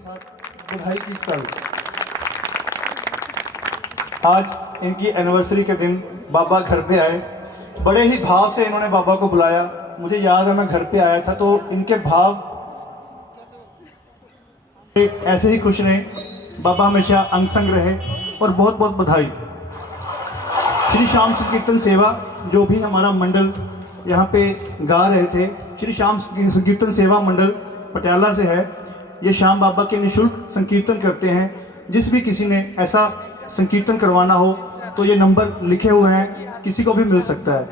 के साथ बधाई की ताल। आज इनकी एनिवर्सरी के दिन बाबा घर पे आए, बड़े ही भाव से इन्होंने बाबा को बुलाया। मुझे याद है मैं घर पे आया था तो इनके भाव ऐसे ही खुश रहे, बाबा हमेशा अंग संग रहे और बहुत बहुत बधाई। श्री श्याम संकीर्तन सेवा जो भी हमारा मंडल यहाँ पे गा रहे थे, श्री श्याम संकीर्तन सेवा मंडल पटियाला से है। ये श्याम बाबा के निःशुल्क संकीर्तन करते हैं। जिस भी किसी ने ऐसा संकीर्तन करवाना हो तो ये नंबर लिखे हुए हैं, किसी को भी मिल सकता है।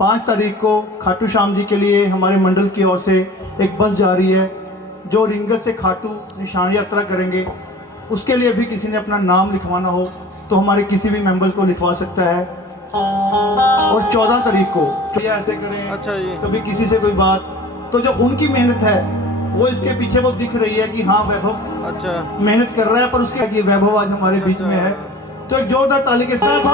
5 तारीख को खाटू श्याम जी के लिए हमारे मंडल की ओर से एक बस जा रही है जो रिंगत से खाटू निशान यात्रा करेंगे। उसके लिए भी किसी ने अपना नाम लिखवाना हो तो हमारे किसी भी मेंबर को लिखवा सकता है। और 14 तारीख को तो ऐसे करें, अच्छा कभी किसी से कोई बात, तो जो उनकी मेहनत है वो इसके पीछे वो दिख रही है कि हाँ वैभव अच्छा मेहनत कर रहा है, पर उसके आगे वैभव आज हमारे बीच में है। तो एक जोरदार ताली के साथ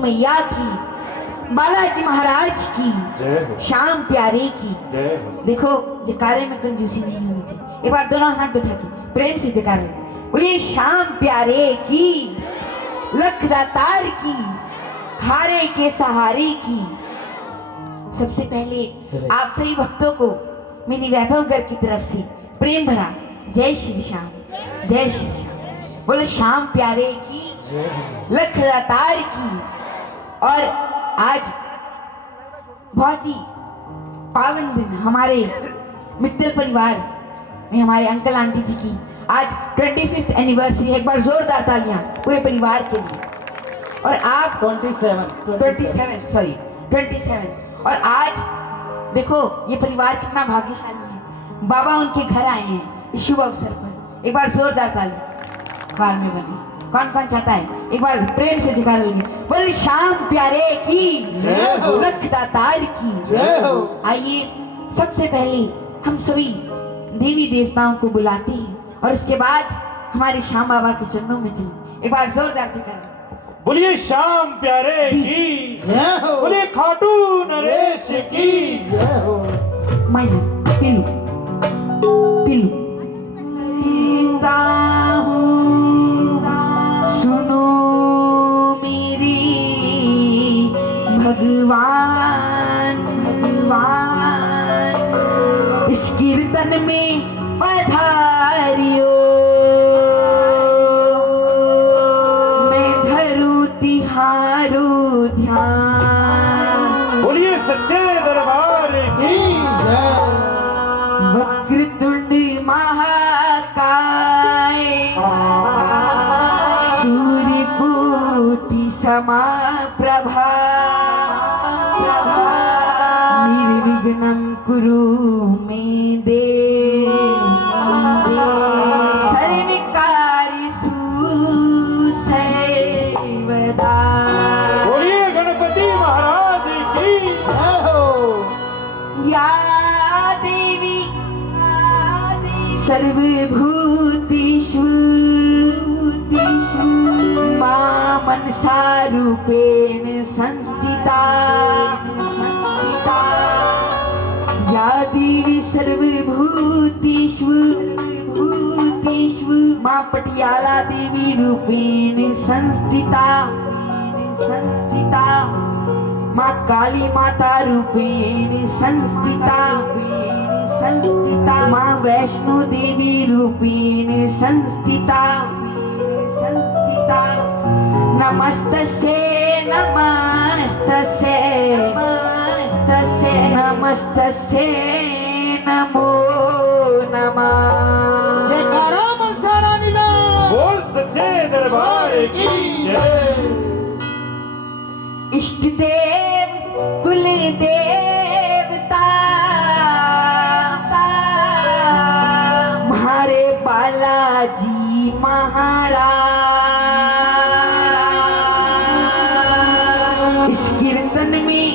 मैया की, बालाजी महाराज की, श्याम प्यारे की। देखो जयकारे में कंजूसी नहीं होनी चाहिए। एक बार दोनों हाथ उठा के प्रेम से जयकारे बोलिए, श्याम प्यारे की, लखदातार की, हारे के सहारे की। सबसे पहले आप सभी भक्तों को मेरी वैभवगढ़ की तरफ से प्रेम भरा जय श्री श्याम, जय श्री श्याम। बोले श्याम प्यारे की, लखदातार की। और आज बहुत ही पावन दिन हमारे मित्तल परिवार में हमारे अंकल आंटी जी की आज 25th एनिवर्सरी। एक बार जोरदार तालियां पूरे परिवार के लिए। और आप 27 और आज देखो ये परिवार कितना भाग्यशाली है, बाबा उनके घर आए हैं इस शुभ अवसर पर। एक बार जोरदार ताली बार में बनी। कौन कौन चाहता है एक बार प्रेम से जयकारा लेंगे, बोले श्याम प्यारे की, लखदातार की। आइए सबसे पहले हम सभी देवी देवताओं को बुलाते हैं और उसके बाद हमारे श्याम बाबा के चरणों में चलें। एक बार जोरदार जयकारा बोलिए श्याम प्यारे की, बोलिए खाटू नरेश की। माइनर पिलू पिलू पीता हूँ, सुनो मेरी भगवान भगवान, इस कीर्तन में पधारियो, मैं धरू तिहारू ध्यान। बोलिए सच्चे दरबार की जय। वक्रतुंड महाकाय, सूर्य कोटि समप्रभा, निर्विघ्नं कुरु मे देव, सर्वकार्येषु सर्वदा। बोलिए गणपति महाराज की जय हो। या देवी सर्वभूतेषु मां मनसा रूपेण संस्थिता, या देवी सर्वभूतेषु मां पटियाला देवी रूपेण संस्थिता, मां काली माता रूपेण संस्थिता, मां वैष्णो देवी रूपेण संस्थिता। नमस्तस्यै नमस्तस्यै नमस्तस्यै नमो नमः। जयकारा मनसारा निनाद, बोल सच्चे दरबार की जय। इष्ट देव कुल देवता हमारे बालाजी महाराज, इस कीर्तन में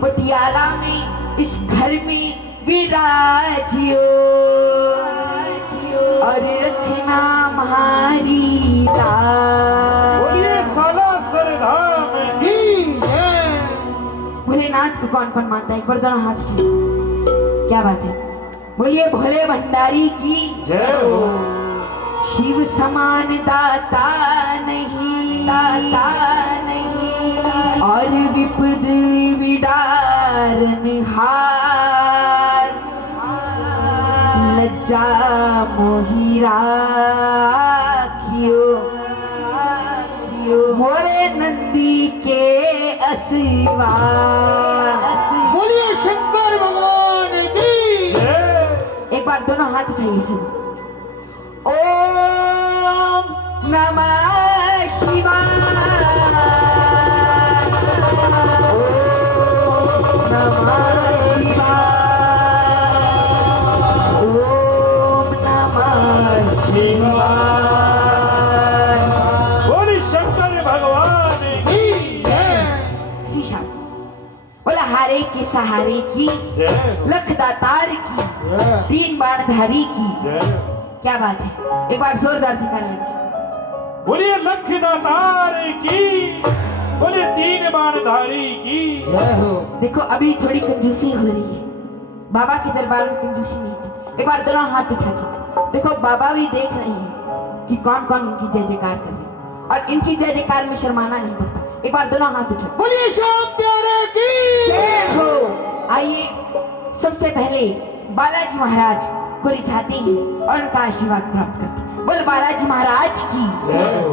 पटियाला में इस घर में विराजियो और रखना हमारी बोलिए लाज। साला सरधाम की जय। भोलेनाथ को कौन कौन मानता है? एक बार दोनों हाथ की। क्या बात है? बोलिए भोले भंडारी की जय हो। शिव समान दाता नहीं, दाता नहीं, और विपद विदारन हार, लज्जा मोहि राखियो मोरे नंदी के असवा। बोलिए शंकर भगवान की जय। एक बार दोनों हाथ उठाइए सब। ओम नमः शिवाय, ओम नमः शिवाय, ओम नमः शिवाय। बोलिए शंकर भगवान की जय। शीशा बोला हारे के सहारे की, जय लख दातार की, जय तीन बाणधारी की। जय। क्या बात है? एक बार जोरदार से कर लेंगे। बोलिए लख दातार की, बोलिए तीन बाणधारी की जय हो। देखो अभी थोड़ी कंजूसी हो रही है, बाबा के दरबार में कंजूसी नहीं थी। एक बार दोनों हाथ उठा के देखो, बाबा भी देख रहे हैं कि कौन कौन उनकी जय जयकार कर रहे हैं, और इनकी जय जयकार में शर्माना नहीं पड़ता। एक बार दोनों हाथ उठा। बोलिए श्याम प्यारे की जय हो। आइए सबसे पहले बालाजी महाराज को रिझाते हैं और उनका आशीर्वाद प्राप्त करते हैं। बोल बालाजी महाराज की। जय हो।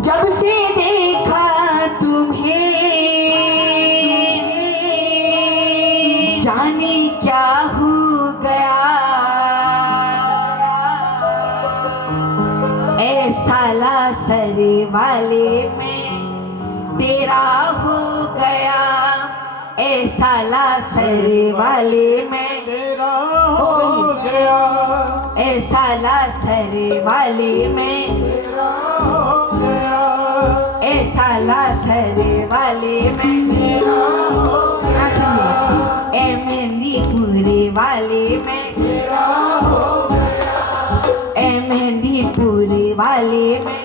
जब से देखा तुम्हें जाने क्या हो गया, ऐसा लासर वाले में तेरा हो गया, ऐसा लासर वाले में तेरा हो गया, ऐसा लासर वाले में तेरा हो गया, ऐसा लासर वाले में तेरा हो गया, ए मेहंदीपुरे वाले में तेरा हो गया, ए मेहंदीपुरे वाले में।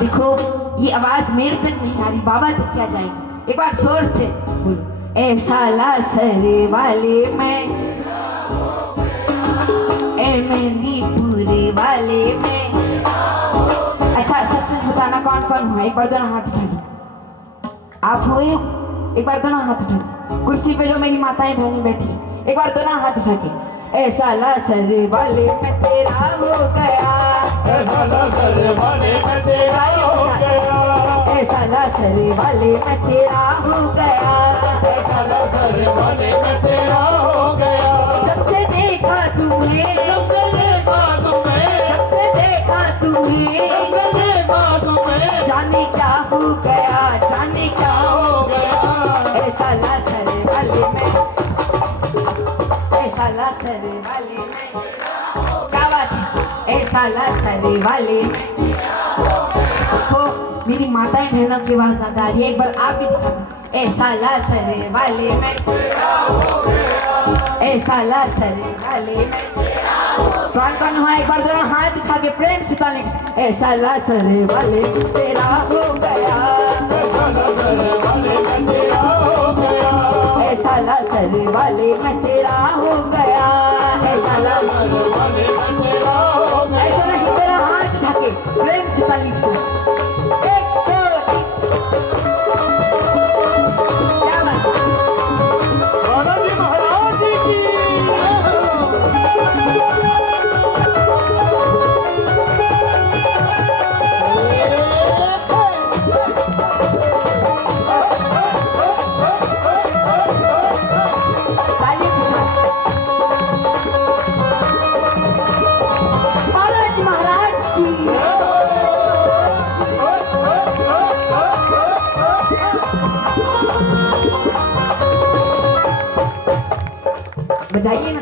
देखो ये आवाज मेरे तक नहीं आ रही, बाबा तक क्या जाएगी? एक बार जोर से बोलो। ऐसा लासर वाले में, ए मेहंदीपुरे वाले में। अच्छा सच सच बताना कौन कौन हुआ? एक बार दोनों हाथ उठा लो। आप हुए? एक बार दोनों हाथ उठा लो। कुर्सी पे जो मेरी माताएं बहनें बैठी, एक बार दोनों हाथ उठा के। ऐसा लासर वाले में तेरा हो गया, ऐसा लासर वाले में तेरा हो गया, ऐसा लासर वाले में तेरा हो गया, ऐसा लासर वाले में तेरा हो गया। जब से देखा तुम्हें, जब से देखा तुम्हें, जब से देखा तुम्हें, जब से देखा तुम्हें, जाने क्या हो गया, जाने क्या हो गया, ऐसा लासर वाले में, ऐसा लासर वाले में। क्या बात है? ऐसा लासर वाले में। देखो मेरी माताएं बहनों की आवाज ज्यादा आ रही है, एक बार आप भी दिखा दो। ऐसा लासर वाले में, ऐसा लासर वाले में। कौन कौन हुआ? एक बार दोनों हाथ दिखा के प्रेम से ताली। ऐसा लासर वाले में तेरा हो गया, ऐसा लासर वाले में तेरा हो गया, ऐसा लासर वाले में तेरा हो गया, ऐसा लासर वाले में तेरा हो गया। ऐसा नहीं, तेरा हाथ दिखा के प्रेम से ताली से। एक, दो, तीन। क्या बात है? बालाजी महाराज की ताली के साथ। बालाजी महाराज की। बजाइए ना।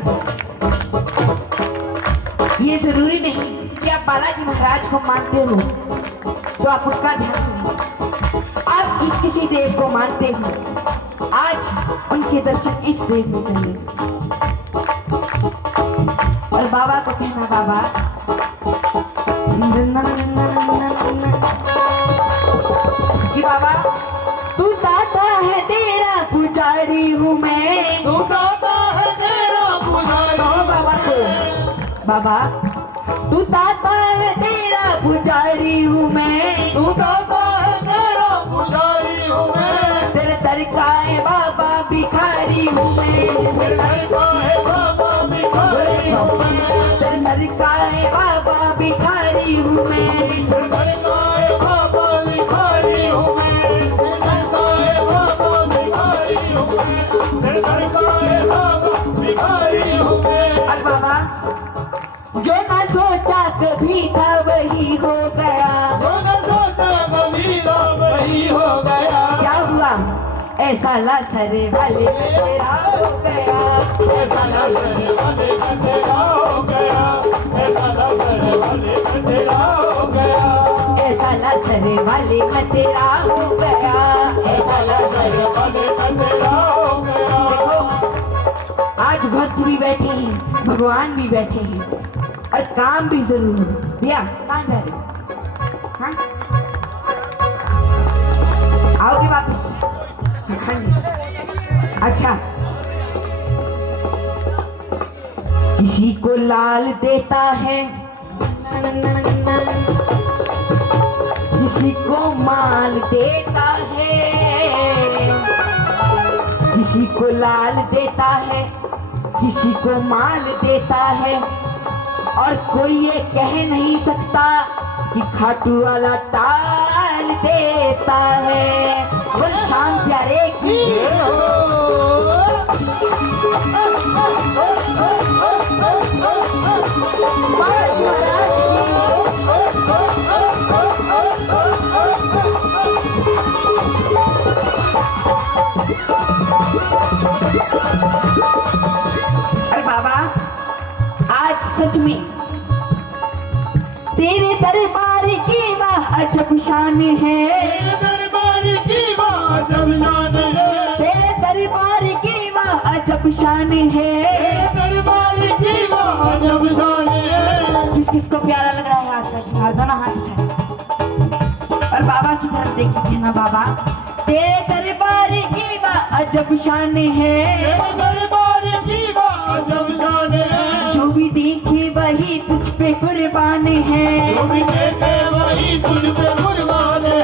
ये जरूरी नहीं कि आप बालाजी महाराज को मानते हो तो आप उनका ध्यान करें। आप जिस किसी देव को मानते हो, आज उनके दर्शन इस देव में करिए। और बाबा को कहना, बाबा कि बाबा तू दाता है तेरा पुजारी हूँ मैं, तू दाता है तेरा पुजारी। कहो बाबा को, बाबा तू दाता है तेरा पुजारी हूँ मैं, तू दाता है तेरा पुजारी हूँ मैं। तेरे दर का है बाबा भिखारी हूँ मैं, तेरे दर का है बाबा भिखारी हूँ मैं। तेरे दर का है बाबा भिखारी हूँ मैं। तेरे दर का है बाबा भिखारी हूँ मैं। तेरे दर का है बाबा भिखारी हूँ मैं। तेरे दर का है बाबा भिखारी हूँ मैं। और बाबा जो ना सोचा कभी था वही हो गया, जो न सोचा कभी था वही हो गया। क्या हुआ ऐसा लासरे वाले में तेरा हो गया, ऐसा नजर वाले का तेरा हो गया। ऐसा नजर वाले का तेरा हो गया। ऐसा लासरे वाले में तेरा हो गया, ऐसा लासरे। वाले का तेरा हो गया। देखो आज भक्त भी बैठे हैं, भगवान भी बैठे हैं, और काम भी जरूर हो। भैया कहाँ जा रहे हो? हाँ? आओगे वापस? हाँ जी। अच्छा, किसी को लाल देता है, किसी को माल देता है, किसी को लाल देता है, किसी को माल देता है, और कोई ये कह नहीं सकता कि खाटू वाला टाल देता है। बोल शाम प्यारे की। अरे बाबा आज सच में तेरे दरबार की वाह अजब शान है, तेरे दरबार की बात अब शान है। तेरे दरबार की वाह अजब शान है। तेरे दरबार की बात अब शान है। किस किस को प्यारा लग रहा है आज का श्रृंगार? दोनों हाथ उठाए और बाबा की तरफ देख के कहना, बाबा तेरे दरबार की वाह अजब शान है, तेरे दरबार की बात अब शान है। जो भी देखे वही तुझ पे कुर्बान है, जो भी देखे वही तुझ पे कुर्बान है।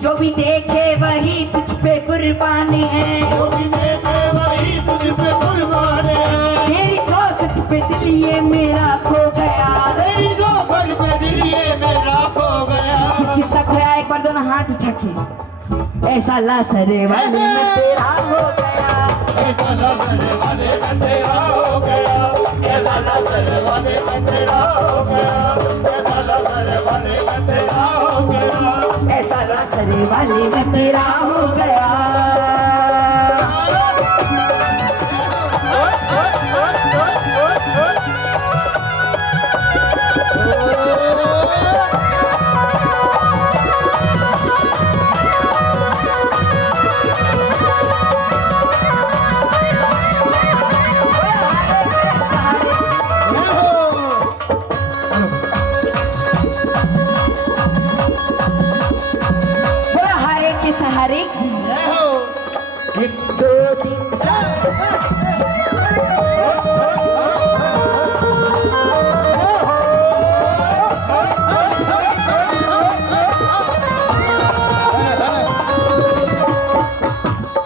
जो भी देखे वही तुझ पे कुर्बान है, जो भी देखे वही तुझ पे कुर्बान है। तेरी चौखट पे दिल ये मेरा खो गया, तेरी चौखट पे दिल ये मेरा खो गया। किसकी शक खोया? एक बार दोनों हाथ उठा के, ऐसा लासरे वाले में तेरा हो गया, ऐसा नजर वाले का तेरा हो गया। ऐसा नजर वाले का तेरा हो गया। ऐसा नजर वाले का तेरा हो गया। ऐसा लासरे वाले में तेरा हो गया। बोला हारे के सहारे की। एक दो तीन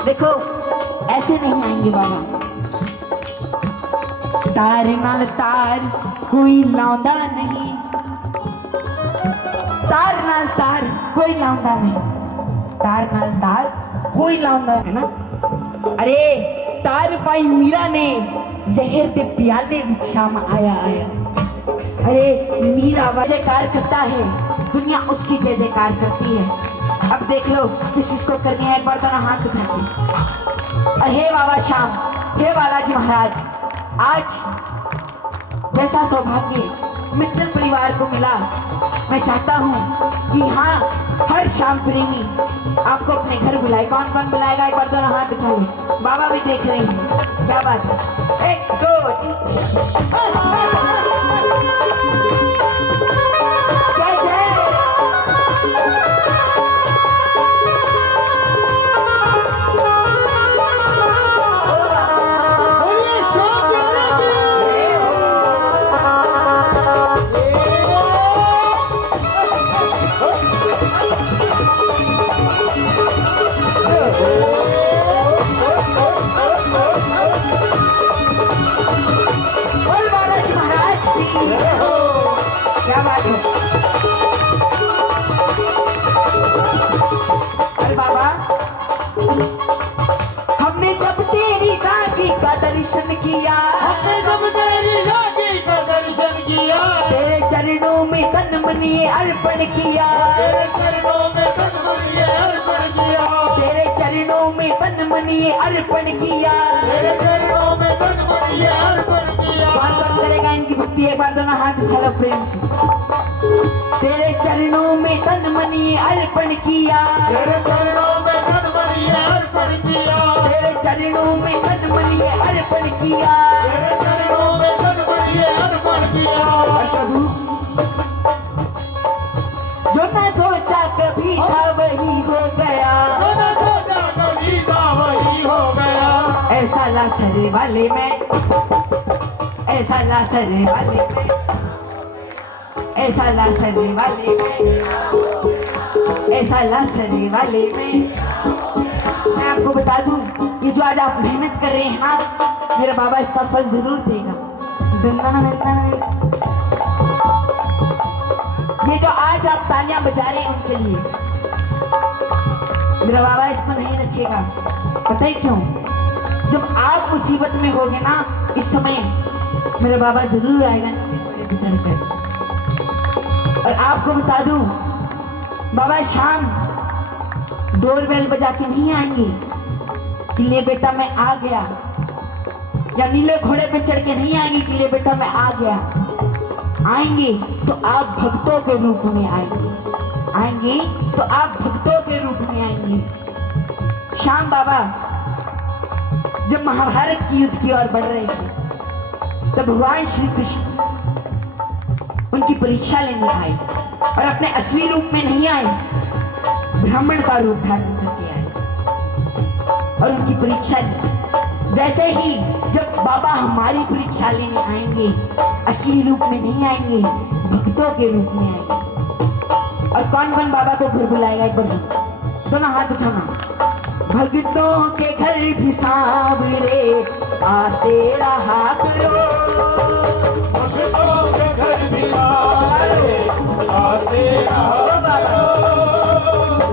देखो ऐसे नहीं आएंगे बाबा, तार नाल तार कोई लाउंदा नहीं, तार नाल तार कोई लाउंदा नहीं, तार नाल तार कोई लाउंदा है ना। अरे तार पाई मीरा ने जहर के प्याले विच शाम आया आया। अरे मीरा जयकार करता है, दुनिया उसकी जय जयकार करती है। अब देख लो किस चीज को करनी है, एक बार दोनों हाथ उठा के। और हे बाबा श्याम, हे बालाजी महाराज, आज जैसा सौभाग्य मित्तल परिवार को मिला, मैं चाहता हूँ कि हाँ हर शाम प्रेमी आपको अपने घर बुलाए। कौन कौन बुलाएगा? एक बार दोनों हाथ उठाओ। बाबा भी देख रहे हैं, क्या बात है। एक दो जय जय। बोलिए श्याम प्यारे की। बोल बालाजी महाराज की। क्या बात है। अरे बाबा, हमने जब तेरी झांकी का दर्शन किया, हमने जब तेरी झांकी का दर्शन किया, तेरे चरणों में तन मन ये अर्पण किया, तेरे चरणों में तन मन ये अर्पण किया, तेरे चरणों में तन मन ये अर्पण किया। तेरे चरणों में तन मन ये अर्पण किया। कौन कौन करेगा इनकी भक्ति? एक बार दोनों हाथ उछालो प्रेम से। तेरे चरणों में तन मन ये अर्पण किया, तेरे चरणों में तन मन ये अर्पण किया, तेरे चरणों में तन मन ये अर्पण किया। तेरे चरणों में तन मन ये अर्पण किया। और प्रभु, जो न सोचा कभी था वही हो गया, जो न सोचा कभी था वही हो गया। ऐसा लासरे वाले में, ऐसा लासरे वाले में, ऐसा लासरे वाले में, ऐसा लासरे वाले में। मैं आपको बता दूं, ये जो आज आप मेहनत कर रहे हैं ना, मेरा बाबा इसका फल जरूर देगा। ये जो आज आप तालियां बजा रहे हैं उनके लिए, मेरा बाबा इसको नहीं रखेगा। पता है क्यों? जब आप मुसीबत में होगे ना, इस समय मेरा बाबा जरूर आएगा चढ़ कर। और आपको बता दूं, बाबा शाम डोरबेल बजा के नहीं आएंगे कि ले बेटा मैं आ गया, या नीले घोड़े पे चढ़ के नहीं आएंगे कि ले बेटा मैं आ गया। आएंगे तो आप भक्तों के रूप में आएंगे, आएंगे तो आप भक्तों के रूप में आएंगे। शाम बाबा जब महाभारत की युद्ध की ओर बढ़ रहे थे, तब भगवान श्री कृष्ण उनकी परीक्षा लेने आए और अपने असली रूप में नहीं आए, ब्राह्मण का रूप धारण करके आए और उनकी परीक्षा ली। वैसे ही जब बाबा हमारी परीक्षा लेने आएंगे, असली रूप में नहीं आएंगे, भक्तों के रूप में आएंगे। और कौन कौन बाबा को घर बुलाएगा? एक बार दोनों हाथ उठाना। भक्तों के घर भी सांवरे आते रहा करो, भक्तों के घर भी आए आते रहा करो,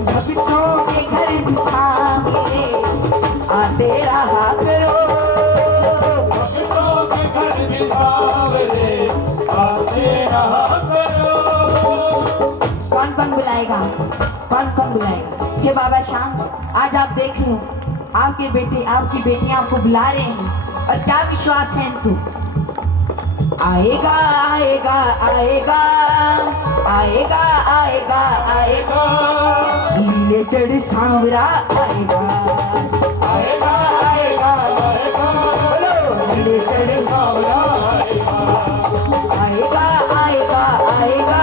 भक्तों के घर भी सांवरे आते रहा करो, भक्तों के घर भी सांवरे आते रहा करो। कौन कौन बुलाएगा? कौन कौन बुलाएगा? हे बाबा शाम, आज आप देख लो, आपके बेटे आपकी बेटियां आपको बुला रहे हैं और क्या विश्वास है इनको? आएगा आएगा आएगा आएगा आएगा आएगा, नीले चढ़ सांवरा आएगा, आएगा आएगा आएगा, नीले चढ़ सांवरा आएगा, आएगा आएगा आएगा,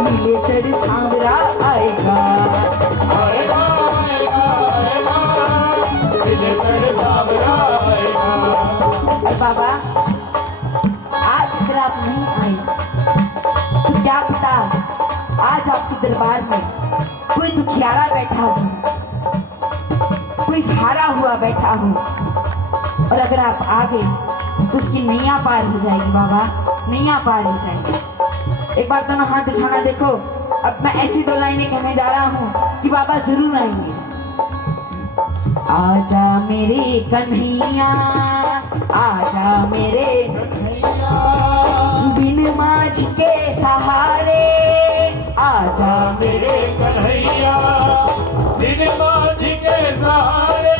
नीले चढ़ सांवरा आएगा। आएगा आएगा आएगा, नीले चढ़ सांवरा आएगा। और बाबा आज अगर आप नहीं आए तो क्या पता आज आपके दरबार में कोई दुखियारा बैठा हो, कोई हारा हुआ बैठा हो, और अगर आप आ गए तो उसकी नैया पार हो जाएगी। बाबा नैया पार हो जाएगी। एक बार दोनों हाथ उठाना। देखो अब मैं ऐसी दो लाइनें कहने जा रहा हूँ कि बाबा जरूर आएंगे। आजा मेरे कन्हैया, आजा मेरे बिन माझ के सहारे, आजा मेरे कन्हैया, बिन माझ के सहारे,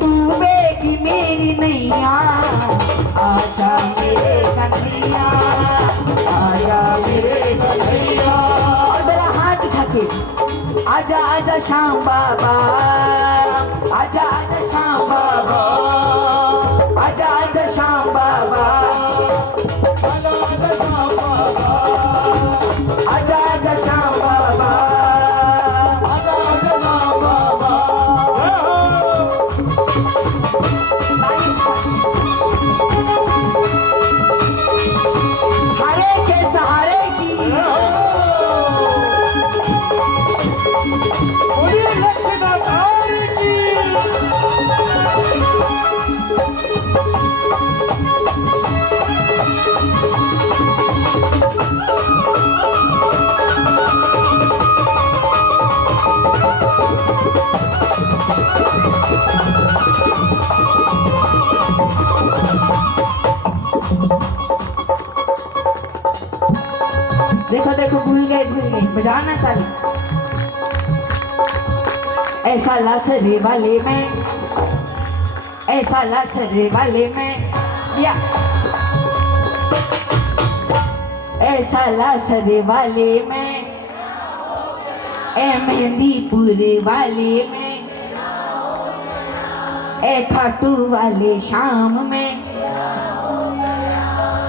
डूबेगी मेरी नैया, आजा मेरे कन्हैया, आजा मेरे कन्हैया, आजा आजा श्याम बाबा, आजा आजा श्याम बाबा, आजा आजा श्याम बाबा, आजा आजा श्याम बाबा, आजा आजा श्याम बाबा, आजा आजा श्याम बाबा। हरे के सहारे की बोलिए लक्ष्मीनाथ की। देखो देखो भूल गए बजाना चालू। ऐसा लासरे वाले में, ऐसा लासरे वाले में या ऐसा लासरे वाले में, ए मेहंदीपुर वाले में, ए खाटू वाले शाम में।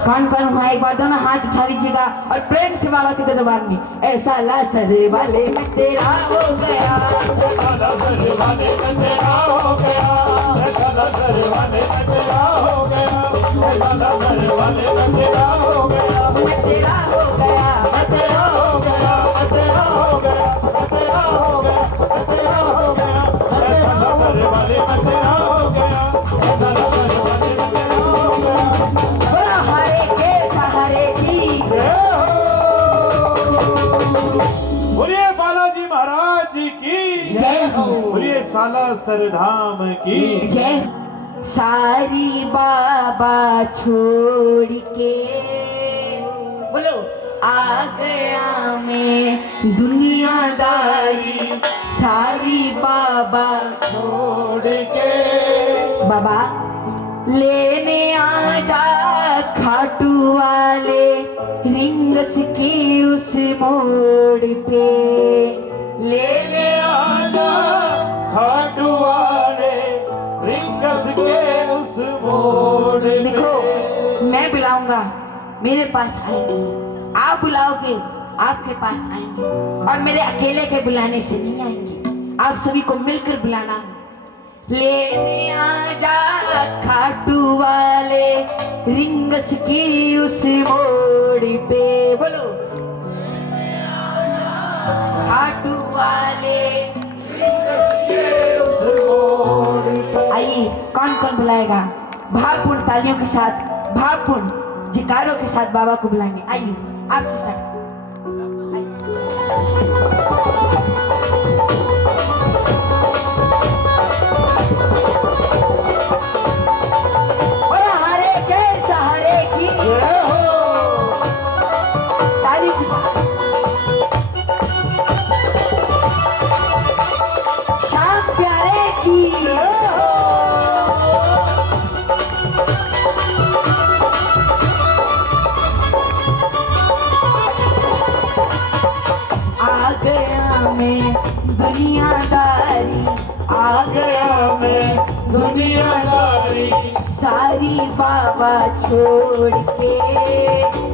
कौन कौन हुआ एक बार दोनों हाथ उठा लीजिएगा और प्रेम से बाबा के दरबार में। ऐसा लासरे वाले में तेरा हो गया, ऐसा लासरे वाले में तेरा हो गया, ऐसा लासरे वाले में तेरा हो गया, ऐसा लासरे वाले में तेरा हो गया, मैं तेरा हो गया, मैं तेरा हो गया, मैं तेरा हो गया, मैं तेरा हो गया, मैं तेरा हो गया, ऐसा लासरे वाले में तेरा हो गया, ऐसा लासरे वाले में तेरा हो गया। बड़ा हारे के सहारे की बोलिए बालाजी महाराज की जय हो, बोलिए साला सरधाम की जय। सारी बाबा छोड़ के बोलो आ गया मैं दुनियादारी, सारी बाबा छोड़ के बाबा लेने आजा खाटू वाले रिंगस की उस मोड़ पे, लेने आजा खाटू वाले रिंगस के उस मोड़ पे। देखो मैं बुलाऊंगा मेरे पास आएंगे, आप बुलाओगे आपके पास आएंगे, और मेरे अकेले के बुलाने से नहीं आएंगे, आप सभी को मिलकर बुलाना। लेने आजा खाटू वाले रिंगस की उस मोड़ पे, बोलो खाटू वाले रिंगस के उस मोड़ पे। आइए कौन कौन बुलाएगा, भावपूर्ण तालियों के साथ, भावपूर्ण जयकारों के साथ बाबा को बुलाएंगे। आइए आपसे स्टार्ट। बोलो हरे के सहारे की जय हो। ताली के साथ। शाम प्यारे की आ गया मैं दुनियादारी, आ गया मैं दुनियादारी सारी बाबा छोड़ के,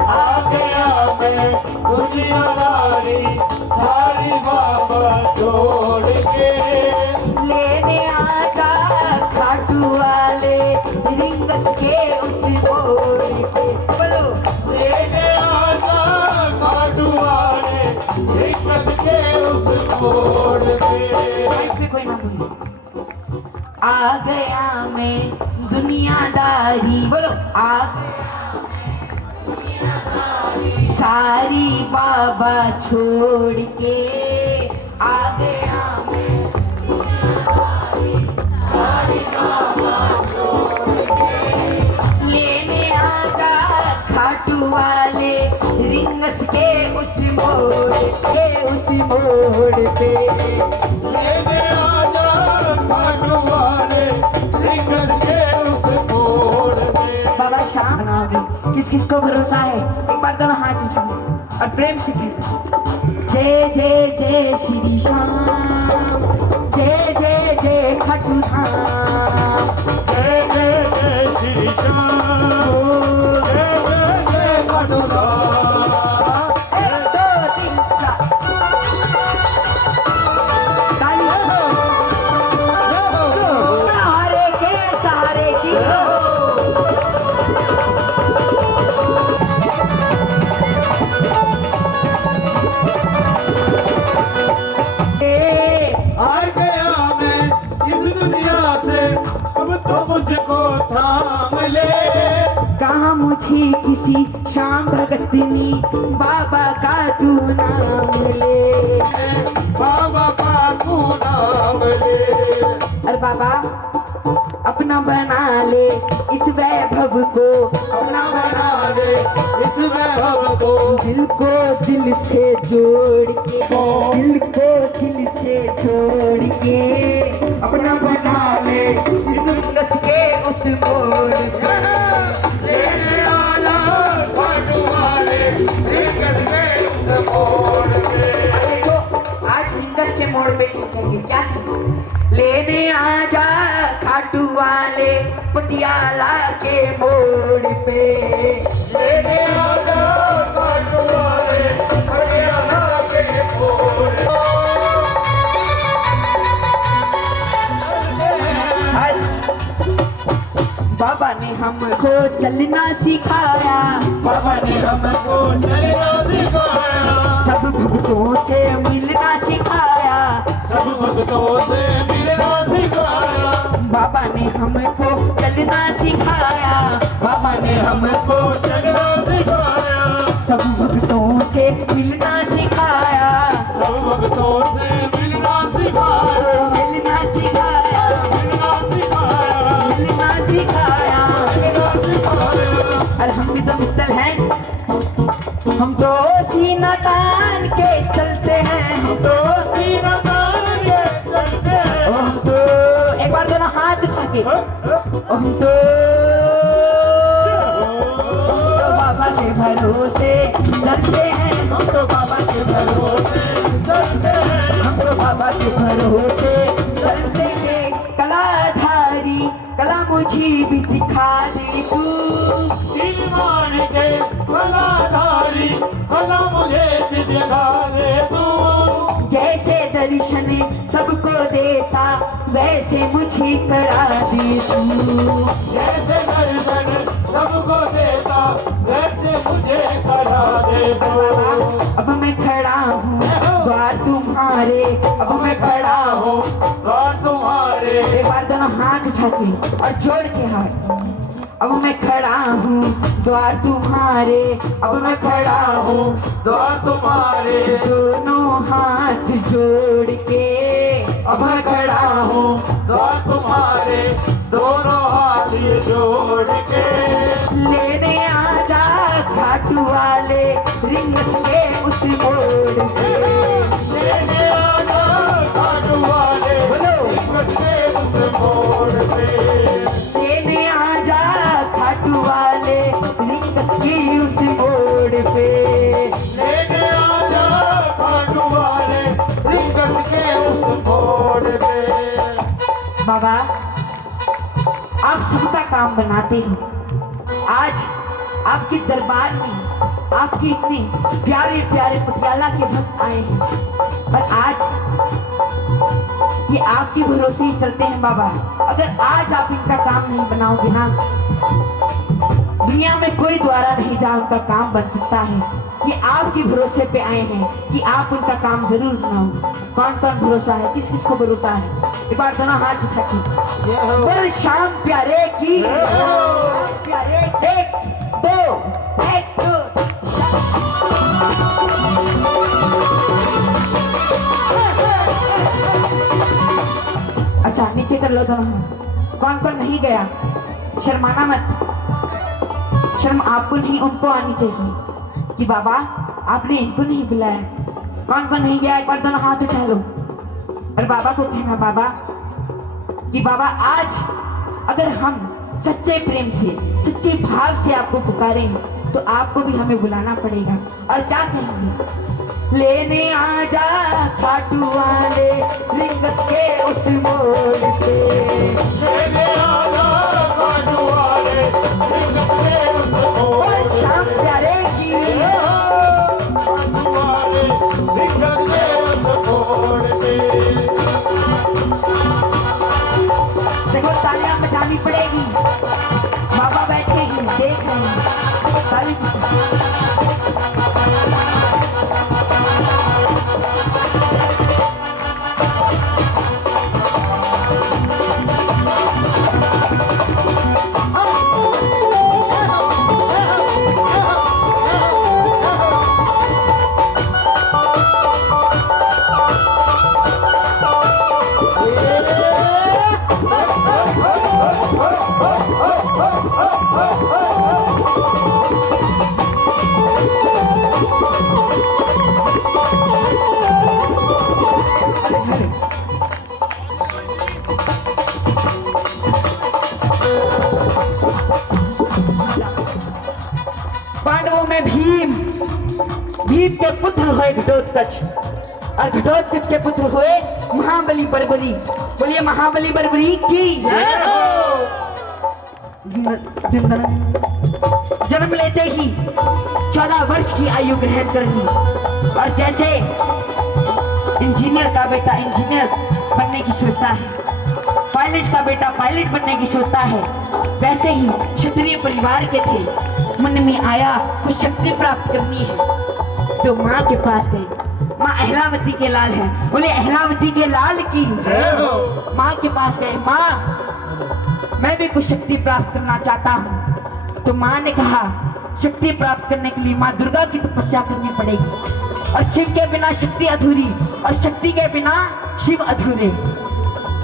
आ गया मैं दुनियादारी सारी बाबा छोड़ के। लेने आजा खाटू वाले रिंगस के उस मोड़ पे, बोलो लेने आजा खाटू वाले रिंगस के उस मोड़ पे। माइक पे कोई ना बोले। आ गया मैं दुनियादारी, बोलो आ सारी बाबा छोड़ के, आ गया मैं सारी बाबा छोड़ के। लेने आजा खाटू वाले रिंगस के उस मोड़ के, उस मोड़ पे। लेने आजा खाटू वाले रिंगस के उस मोड़ पे। बाबा शाम बनाओगे, किस किस को भरोसा है एक बार दोनों हाथ उठाओ और प्रेम से कहते जय जय जय श्री श्याम, जय जय जय खाटू धाम। जय जय जय श्री श्याम, जय जय जय खाटू धाम। 1 2 3 4 ताली सहारे के सहारे की आ गया मैं इस दुनिया से, अब तो मुझको थाम ले। कहा मुझे किसी श्याम भगत ने बाबा का तू नाम ले। बाबा का तू नाम ले। अरे बाबा अपना बना ले इस वैभव को, अपना बना ले इस वैभव को, दिल को दिल से जोड़ के, दिल को दिल से जोड़ के अपना बना ले इस रस के उस मोड़ पे। तेरे आला खाटू वाले, रिंगस के उस मोड़ पे। देखो आज हिंगस के मोड़ पे कहेंगे क्या कहेंगे? लेने आजा खाटू वाले पटियाला के मोड़ पे। लेने आजा खाटू वाले, पटियाला के मोड़ पे। बाबा ने हमको चलना सिखाया, बाबा ने हमको चलना सिखाया, सब भक्तों से मिलना सिखाया, सब भक्तों से मिलना सिखाया। बाबा ने हमको चलना सिखाया, बाबा ने हमको चलना सिखाया, सब भक्तों से मिलना सिखाया, सब भक्तों से मिलना सिखाया, मिलना सिखाया, मिलना सिखाया, मिलना सिखाया। मिलना सिखाया। और हम भी तो मित्तल हैं, हम तो सीना तान के चलते हैं, हम तो सीना तान के चलते हैं। हम तो एक बार दोनों हाथ उठा के हम तो बाबा के भरोसे चलते हैं, हम तो बाबा के भरोसे चलते हैं, हम तो बाबा के भरोसे चलते हैं। कलाधारी कला मुझे भी दिखा दे तू, मान के कलाधारी कला मुझे दिखा दे तू। जैसे दर्शन सबको देता वैसे मुझे करा दे तू। जैसे दर्शन सबको देता वैसे मुझे करा दे तू। अब मैं खड़ा हूँ द्वार तुम्हारे, अब मैं खड़ा हूँ द्वार तुम्हारे। एक बार दोनों हाथ उठा के और जोड़ के हाथ। अब मैं खड़ा हूँ द्वार तुम्हारे, अब मैं खड़ा हूँ द्वार तुम्हारे। दोनों हाथ जोड़ के अब मैं खड़ा हूँ द्वार तुम्हारे, दोनों हाथ जोड़ के। लेने आजा खाटू वाले रिंगस के उस मोड़ पे। लेने आजा खाटू वाले, रिंगस के उस मोड़ पे। लेने आजा खाटू वाले रिंगस के उस मोड़ पे। लेने आजा खाटू वाले, रिंगस के उस मोड़ पे। बाबा आप सबका काम बनाते हो, आज आपके दरबार में आपके इतने प्यारे प्यारे पटियाला के भक्त आए हैं, और आज ये आपके भरोसे ही चलते हैं बाबा। अगर आज आप इनका काम नहीं बनाओगे ना, दुनिया में कोई द्वारा नहीं जहाँ उनका काम बन सकता है। ये आपके भरोसे पे आए हैं कि आप उनका काम जरूर बनाओ। कौन कौन भरोसा है, किस किस को भरोसा है? एक बार दोनों हाथ उठा के बोल श्याम प्यारे की, प्यारे। 1 2 1 2। अच्छा नीचे कर लो दोनों हाथ। कौन कौन नहीं गया, शर्माना मत, शर्म आपको नहीं उनको आनी चाहिए कि बाबा आपने इनको नहीं बुलाया। कौन कौन नहीं गया, एक बार दोनों हाथ उठा लो और बाबा को कहना बाबा कि बाबा आज अगर हम सच्चे प्रेम से सच्चे भाव से आपको पुकारें तो आपको भी हमें बुलाना पड़ेगा। और क्या कहेंगे लेने आजा खाटू वाले रिंगस के उस मोड़ पे। लेने आजा खाटू वाले रिंगस के उस मोड़ और शाम प्यारे की खाटू वाले रिंगस के उस मोड़ पे। देखो तालियां बजानी पड़ेगी, बाबा बैठेगी देख रहे हैं ताली किसी। पांडवों में भीम के पुत्र हुए घटोत्कच, और घटोत्कच के पुत्र हुए महाबली बर्बरी। बोलिए महाबली बर्बरी की जय हो। जन्म लेते ही 14 वर्ष की आयु ग्रहण कर ली, और जैसे इंजीनियर का बेटा इंजीनियर बनने की सोचता है, पायलट का बेटा पायलट बनने की सोचता है, वैसे ही क्षत्रिय परिवार के थे। मन में आया कुछ शक्ति प्राप्त करनी है, तो माँ के पास गए। माँ अहलावती के लाल हैं, बोले अहलावती के लाल की माँ के पास गए। माँ मैं भी कुछ शक्ति प्राप्त करना चाहता हूँ। तो माँ ने कहा शक्ति प्राप्त करने के लिए माँ दुर्गा की तपस्या करनी पड़ेगी, और शिव के बिना शक्ति अधूरी, और शक्ति के बिना शिव अधूरे।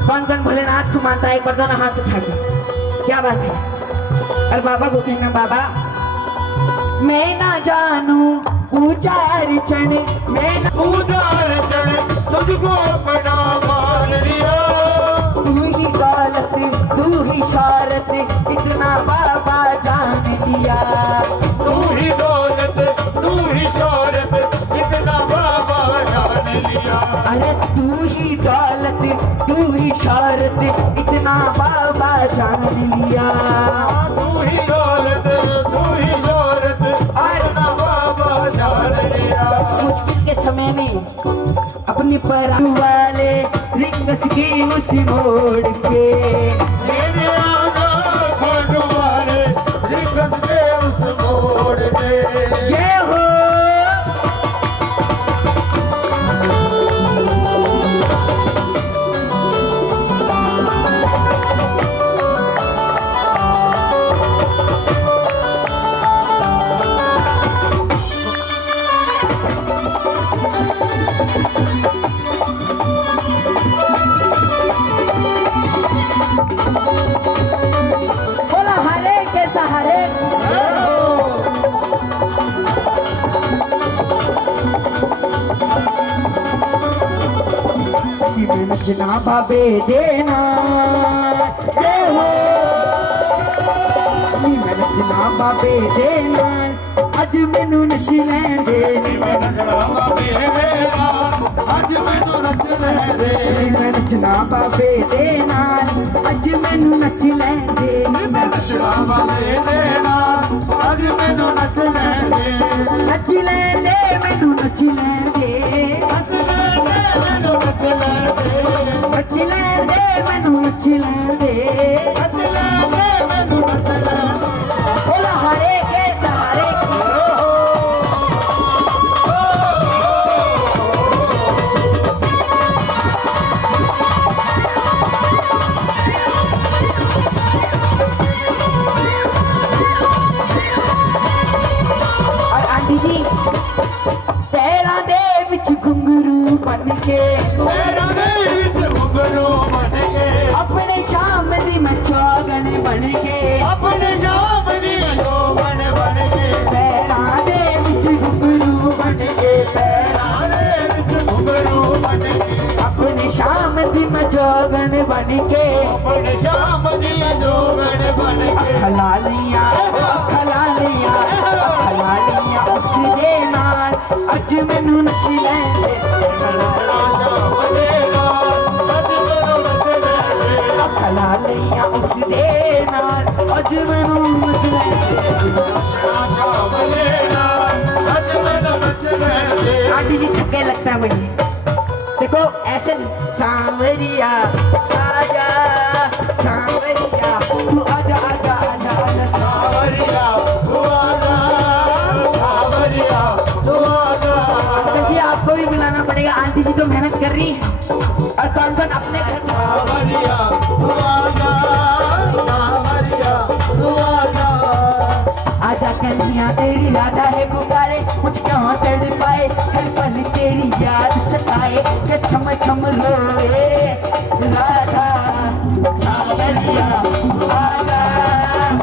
कौन कौन भोलेनाथ को मानता है? एक बार दोनों हाथ उठा के, क्या बात है। और बाबा को कहना बाबा मैं ना जानू पूजा अर्चन, मैं ना पूजा अर्चन तुझको अपना मान लिया। तू ही दौलत तू ही शौहरत इतना बाबा जान लिया। तू ही दौलत तू ही शौहरत इतना बाबा जान लिया। अरे तू ही दौलत तू ही शौहरत इतना बाबा जान लिया। तू ही दौलत तू ही शौहरत इतना बाबा जान लिया। मुश्किल के समय में अपने पराऊ वाले रिंगस की उस मोड़ पे। लेने आजा खाटू वाले रिंगस के उस मोड़ पे। जय हो। बोला हरे के सहारे। नचना बाबे देना जय हो। नचना बाबे देना अज मैनू नच लेंदे। नचना बाबे देना अज मैनू नच लेंदे। नचना बाबे देना अज मैनू नच लेंदे। नचना बाबे देना अज मैनू नच लेंदे। नच लेंदे मैनू नच लेंदे। नच लेंदे मैनू नच लेंदे। नच लेंदे मैनू नच लेंदे। नच लेंदे मैनू नच लेंदे। बोला हरे के सहारे की। और आंटी जी तेरा दे विच घुंघरू बन के, तेरा दे विच घुंघरू बन के, अपने शाम दी मैं चौगन बन के, अपने शाम दी चौगन बन के, तेरा दे विच घुंघरू बन के, तेरा दे विच घुंघरू बन के, अपने शाम दी मैं चौगन बन के, अपने शाम दी चौगन बन के, खलालियां खलालियां खलालियां उस दे नाल अज मैनू नची ये लगता है मुझे। देखो ऐसे सांवरिया आजा, सांवरिया तू आजा आजा आजा आजा सावरिया तू आजा, सावरिया तू आजा। जी आपको भी बुलाना पड़ेगा, आंटी जी तो मेहनत कर रही है और कौन कौन अपने घर से सावरिया तू आजा, सावरिया तू आजा। आजा कन्हैया तेरी राधा है पुकारे, मुझ क्यों तड़ पाए हर पल तेरी याद सताए कि छम छम रोए राधा। सावरिया आजा,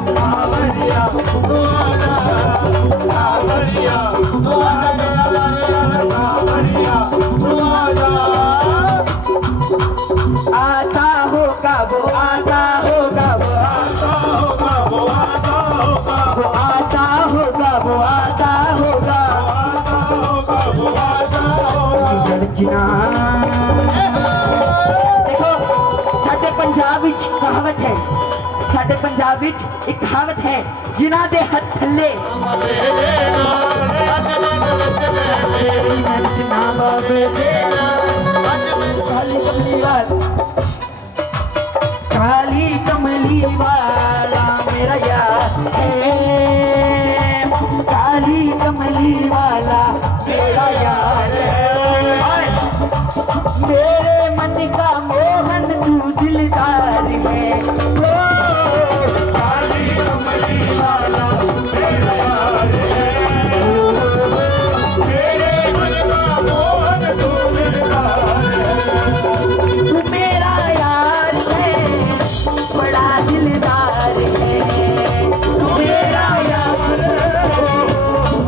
सावरिया तू आजा, सावरिया तू आजा, सावरिया तू आजा। आता होगा वो, आता होगा वो, आता होगा वो, आता होगा वो आता होगा वो, आता होगा वो, आता होगा। अर्चना। देखो साडे पंजाब विच कहावत है, साडे पंजाब विच एक कहावत है, जिन्हां दे हथ थल्ले अर्चना बाबे काली कमली वाला, काली कमली वाला मेरा यार है, काली कमली वाला मेरा यार है। मेरे मन का मोहन तू दिलदार है, ओ काली कमली वाला मेरा यार है, मेरे मन का मोहन तू दिलदार है। तू मेरा यार है, बड़ा दिलदार है, तू मेरा यार है,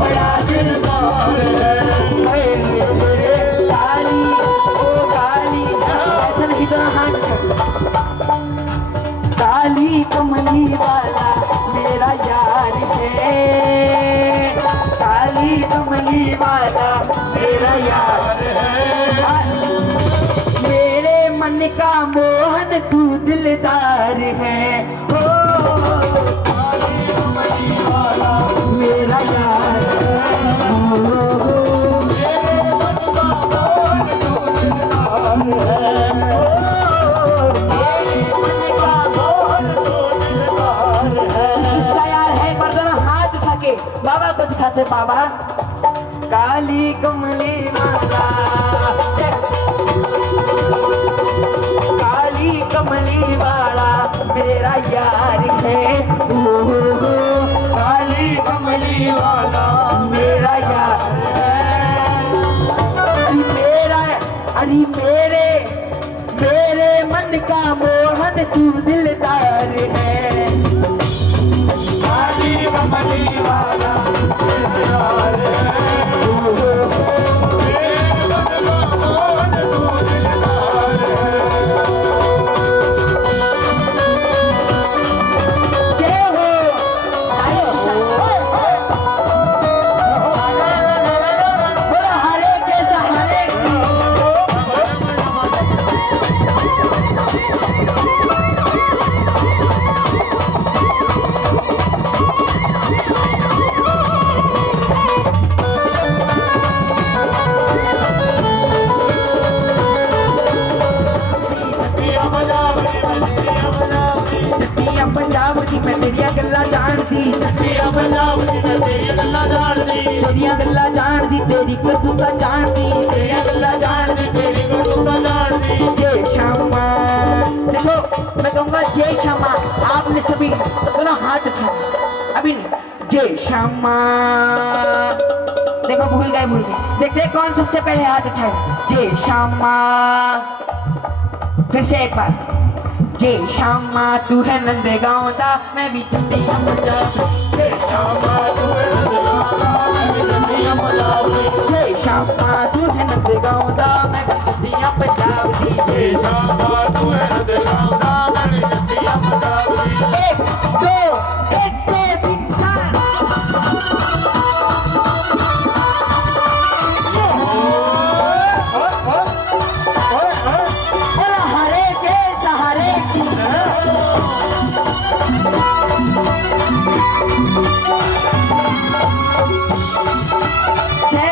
बड़ा दिलदार है। काली ओ काली, ऐसा नहीं तो हाथ काली कमली वाला मेरा यार है, काली कमली वाला मेरा यार है। मेरे मन का मोहन तू दिलदार है, ओ काली कमली वाला मेरा यार है, ओ मेरे मन का मोहन तू दिलदार है, ओ मेरे मन का मोहन तू दिलदार है। किसका यार है मर्दाना हाथ उठा के बाबा को दिखाते, बाबा काली कमली वाला, काली कमली वाला मेरा यार है, काली कमली वाला मेरा यार है। अरे मेरा, अरे मेरे मन का मोहन तू दिलदार है, काली कमली वाला मेरा यार है, मेरे मन का मोहन तू दिलदार है। जय हो बोलो हरे के सहारे की। जट्टियां पंजाब दी मैं तेरियां गल्लां जानदी, जट्टियां पंजाब दी मैं तेरियां गल्लां जानदी, तेरियां गल्लां जानदी, तेरी करतूतां जानदी, तेरियां गल्लां जानदी, तेरी करतूतां जानदी। जय श्यामा। देखो मैं कहूँगा जय श्यामा, आपने सभी दोनों हाथ उठाए, अभी नहीं, जय श्यामा। देखो भूल गए, देखते हैं कौन सबसे पहले हाथ उठाए, जय श्यामा। फिर से एक बार, जय श्यामा तू है नंदगांव दा, मैं भी चंदिया पंजाब, जय श्यामा तू है नंदगांव दा, मैं भी चंदिया पंजाब दी। जय श्यामा तू है नंदगांव दा, मैं भी चंदिया पंजाब दी। जय श्यामा तू है नंदगांव दा, मैं भी चंदिया पंजाब दी। एक दो, एक दो तीन चार। बोलो हरे के सहारे की। जय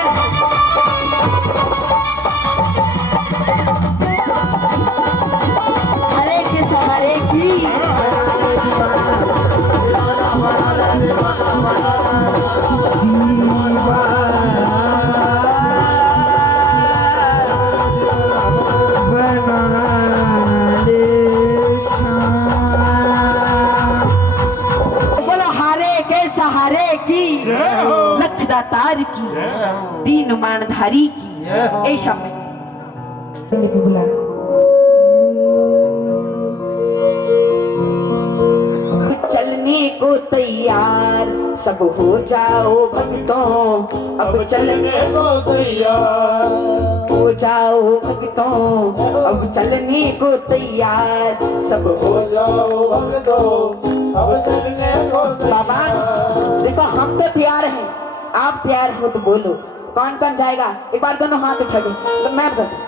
सहारी की। ए शामिल भी बुला चलने को तैयार सब हो जाओ भक्तों, अब चलने को तैयार हो जाओ भक्तों, अब चलने को तैयार सब हो जाओ भक्तों, अब चलने को बाबा देखो हम तो तैयार हैं, आप तैयार हो तो बोलो कौन कौन जाएगा? एक बार दोनों हाथ उठा दो तो मैं बता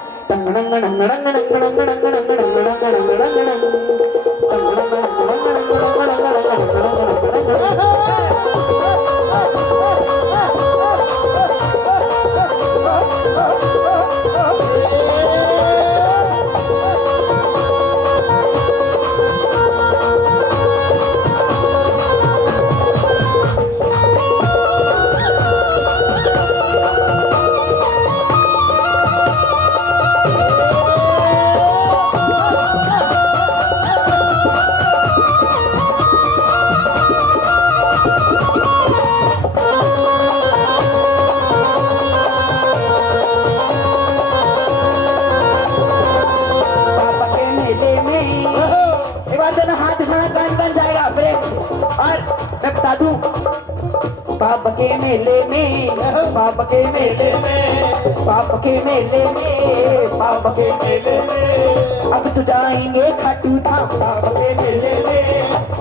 बाबा के मेले में, बाबा के मेले में, बाबा के मेले में, बाबा के मेले में, अब तो जाएंगे खाटू धाम बाबा के मेले में,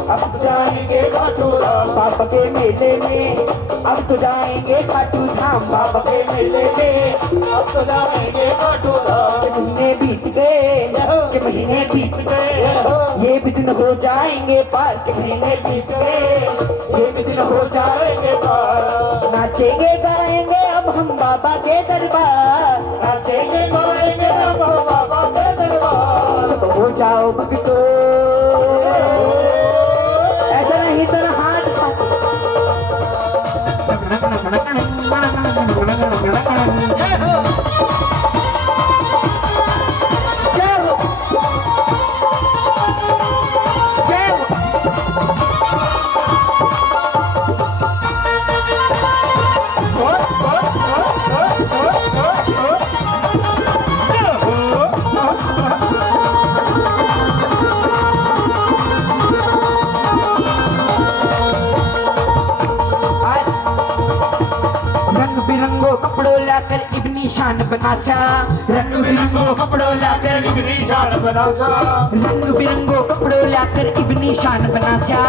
अब तो जाएंगे खाटू धाम बाबा के मेले में, अब तो जाएंगे खाटू धाम बाबा के मेले में, अब तो जाएंगे खाटू धाम। के महीने बीत गए, के महीने बीत गए, ये भी दिन हो जाएंगे पार, के महीने बीत गए, ये भी दिन हो जाएंगे पार, नाचेंगे गाएंगे अब हम बाबा के दरबार, नाचेंगे गाएंगे अब हम बाबा के दरबार। सब हो जाओ भक्तों, ऐसा नहीं तो हाथ जय हो जय हो लाकर इब्नी शान बनासा, रंग बिरंगो कपड़ों लाकर इब्नी शान बनासा, रंग बिरंगो कपड़ों लाकर इब्नी शान बनासा,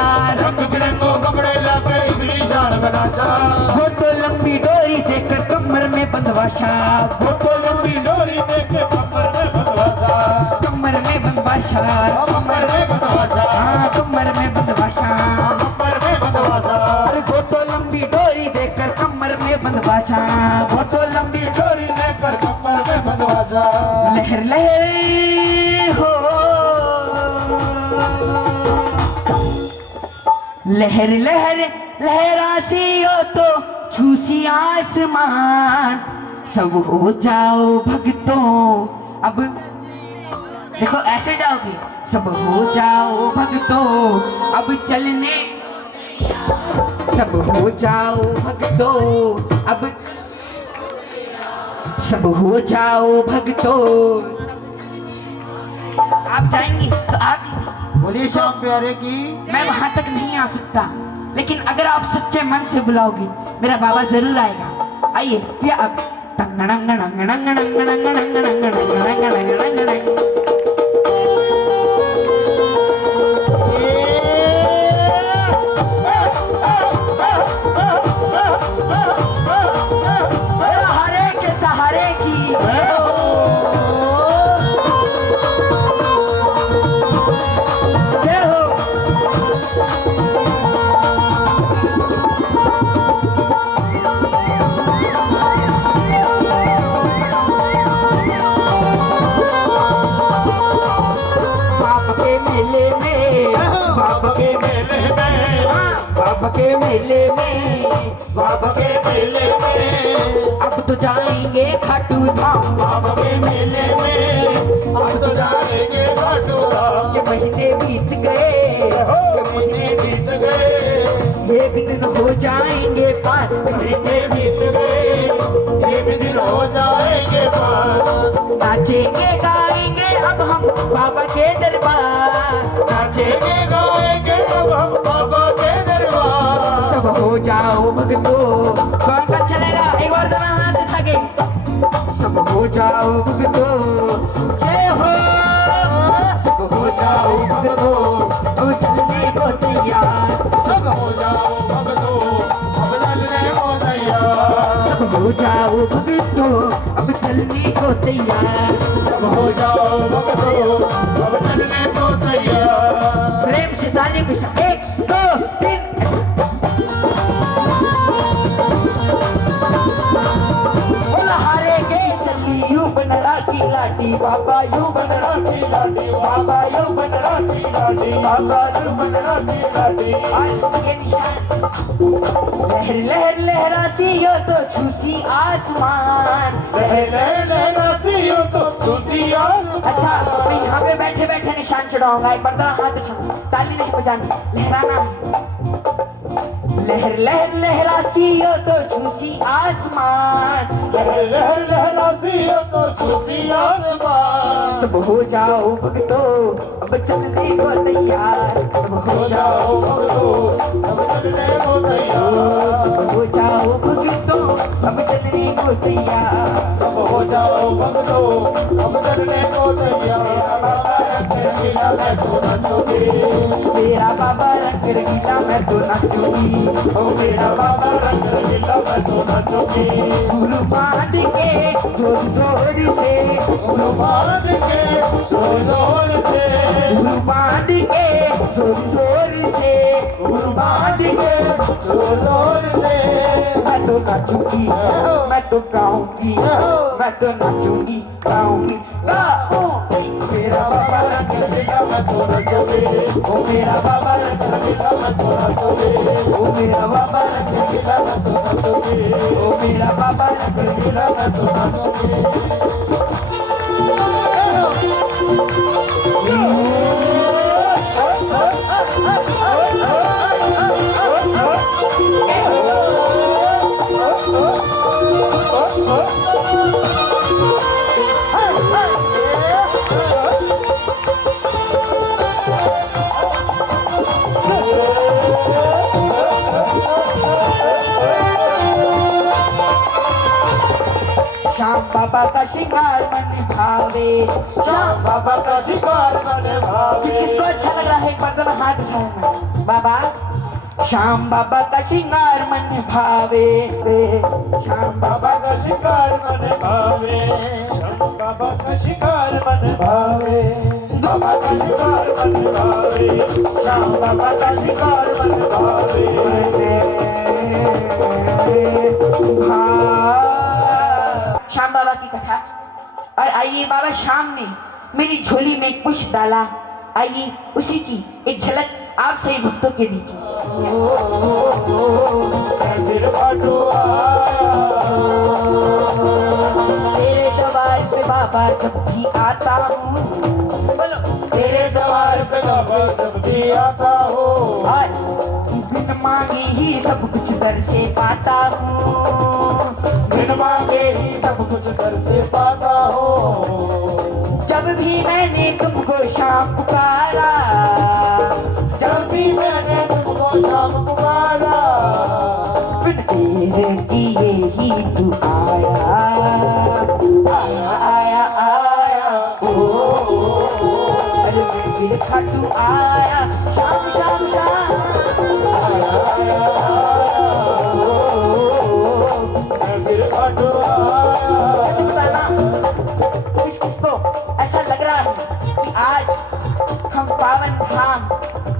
रंग बिरंगो कपड़े लाकर इब्नी शान बनासा, वो तो लंबी डोरी देकर कमर में बंधवासा, वो तो लंबी डोरी देकर कमर में बंधवासा, कमर में बंधवासा, कमर में बंधवासा, हाँ कमर में बंधवासा, कमर में बंधवासा, अरे वो तो लंबी डोरी देकर कमर में बंधवासा, वो तो लंबी डोरी लेकर कमर में बंधवासा, लहर लहर हो लहर लहर लहरासी हो तो छूसी आसमान, सब हो जाओ भक्तों, अब देखो ऐसे जाओगे, सब हो जाओ भक्तों, अब चलने, सब हो जाओ भक्तों, अब सब हो जाओ भक्तों, आप जाएंगे तो आप बोलिए श्याम प्यारे की। मैं वहां तक नहीं आ सकता, लेकिन अगर आप सच्चे मन से बुलाओगे मेरा बाबा जरूर आएगा। आइए या अब हरे के सहारे की जय हो। बाबा के मेले में, बाबा के मेले में, बाबा के मेले में, बाबा के मेले में, अब तो जाएंगे खाटू धाम बाबा के मेले में, अब तो जाएंगे खाटू धाम। के महीने बीत गए, के महीने बीत गए, ये भी दिन हो जाएंगे पार, महीने बीत गए, एक दिन हो जाएंगे पार। नाचेंगे गाएंगे अब हम बाबा के दरबार, नाचेंगे गाएंगे अब हम बाबा के दरबार। सब हो जाओ भक्तों। कौन कौन चलेगा एक बार दोनों हाथ उठा के। सब हो जाओ भक्तों, जय हो। सब हो जाओ भक्तों, अब चलने को तैयार। सब हो जाओ भक्तों, अब चलने को तैयार। सब हो जाओ भक्तों, अब चलने को तैयार। सब हो जाओ भक्तों, अब चलने को तैयार। प्रेम से तालियों के साथ 1 2 3। बोला हारे के सल्ली यूं बनड़ा की लाठी, बाबा यूं बनड़ा की लाठी, बाबा यूं बनड़ा की लाठी, बाबा यूं बनड़ा की लाठी। आज ये निशान लहर लहर लहरासी हो तो छूसी आसमान। लहर लहर लहराती हो तो छूसी आसमान। अच्छा मैं यहाँ पे बैठे बैठे निशान चढ़ाऊंगा। एक बार तो हाथ उठाओ, ताली नहीं बजानी, लहराना है। लहर लहर लहरासी हो तो छूसी आसमान। लहर लहर लहराती हो तो छूसी आसमान। सब हो जाओ भक्तों, अब चलने को तैयार। सब हो जाओ भक्तों, अब चलने को तैयार। सब हो जाओ भक्तों, अब चलने को तैयार। अब हो जाओ भक्तों, अब चलने को तैयार। मेरा बाबा रंग रंगीला मैं तो नाचूंगी। ओ मेरा बाबा रंग रंगीला मैं तो नाचूंगी। गुरु बांध के जोर जोर से, गुरु बांध के जोर जोर से, गुरु बांध के जोर जोर से, गुरु बांध के जोर जोर से। मैं तो नाचूंगी, मैं तो गाऊंगी, मैं तो नाचूंगी गाऊंगी गाऊंगी। मेरा बाबा रंग रंगीला मैं तो नाचूंगी। ओ मेरा बाबा रंग रंगीला मैं तो नाचूंगी। ओ मेरा बाबा रंग रंगीला मैं तो नाचूंगी। ओ मेरा बाबा रंग रंगीला मैं तो नाचूंगी। श्याम बाबा का श्रृंगार मन भावे, श्याम बाबा का शिकार मन भावे। किसको अच्छा लग रहा है एक बार दोनों हाथ उठाओ। बाबा श्याम बाबा का श्रृंगार मन भावे, श्याम बाबा का शिकार मन भावे। श्याम बाबा का शिकार मन भावे। बाबा का शिकार मन भावे। श्याम बाबा का शिकार मन भावे। श्याम बाबा की कथा। और आइए बाबा श्याम ने मेरी झोली में एक पुष्प डाला। आइए उसी की एक झलक आप सही भक्तों के बीच। फिर बाटो तेरे द्वार पे बाबा जब भी आता हूँ, बोलो तेरे द्वार पे बाबा जब भी आता हो। और बिन मांगे ही सब कुछ दर से पाता हूँ, बिन मांगे ही सब कुछ कर से पाता हो। जब भी मैंने तुमको शाम पुकारा, जब भी मैंने तुमको शाम पुकारा, बिन तेरे दिए ही तू आया आया आया आया। अरे मेरे खाटू आया शाम शाम शाम आया फिर बाटो सच बताना किसको ऐसा लग रहा है कि आज हम पावन धाम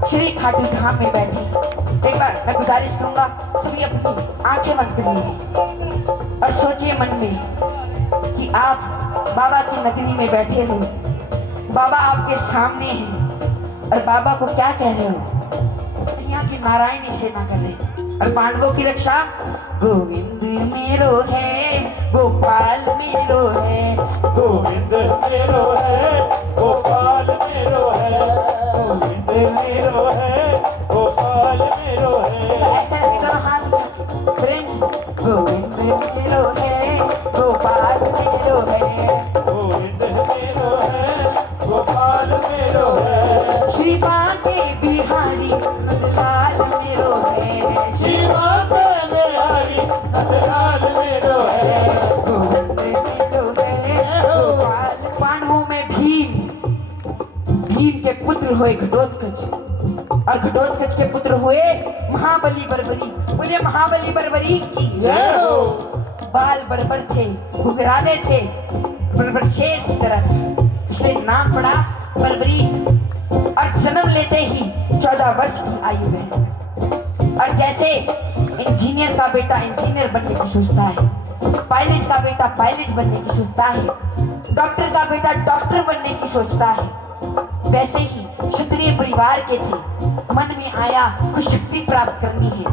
श्री खाटू धाम में बैठे। एक बार मैं गुजारिश करूंगा सभी अपनी आंखें बंद कर लीजिए और सोचिए मन में कि आप बाबा की नगरी में बैठे हो, बाबा आपके सामने हैं और बाबा को क्या कह रहे हो? यहाँ की नारायणी सेना कर रहे और पांडवों की रक्षा गोविंद मेरो है गोपाल मेरो है। गोविंद मेरो है गोपाल मेरो है। गोविंद मेरो है गोपाल मेरो है। ऐसा नहीं करो हाथ प्रेम से। गोविंद मेरो है पुत्र हुए घटोत्कच, और घटोत्कच के पुत्र हुए महाबली बर्बरी। बोले महाबली बर्बरी की जय हो। बाल बर्बर थे, घुघराले थे, बर्बर शेर की तरह, इसलिए नाम पड़ा बर्बरी। और जन्म लेते ही 14 वर्ष की आयु में, और जैसे इंजीनियर का बेटा इंजीनियर बनने की सोचता है, पायलट का बेटा पायलट बनने की सोचता है, डॉक्टर का बेटा डॉक्टर बनने की सोचता है, वैसे ही क्षत्रिय परिवार के थे। मन में आया कुछ शक्ति प्राप्त करनी है,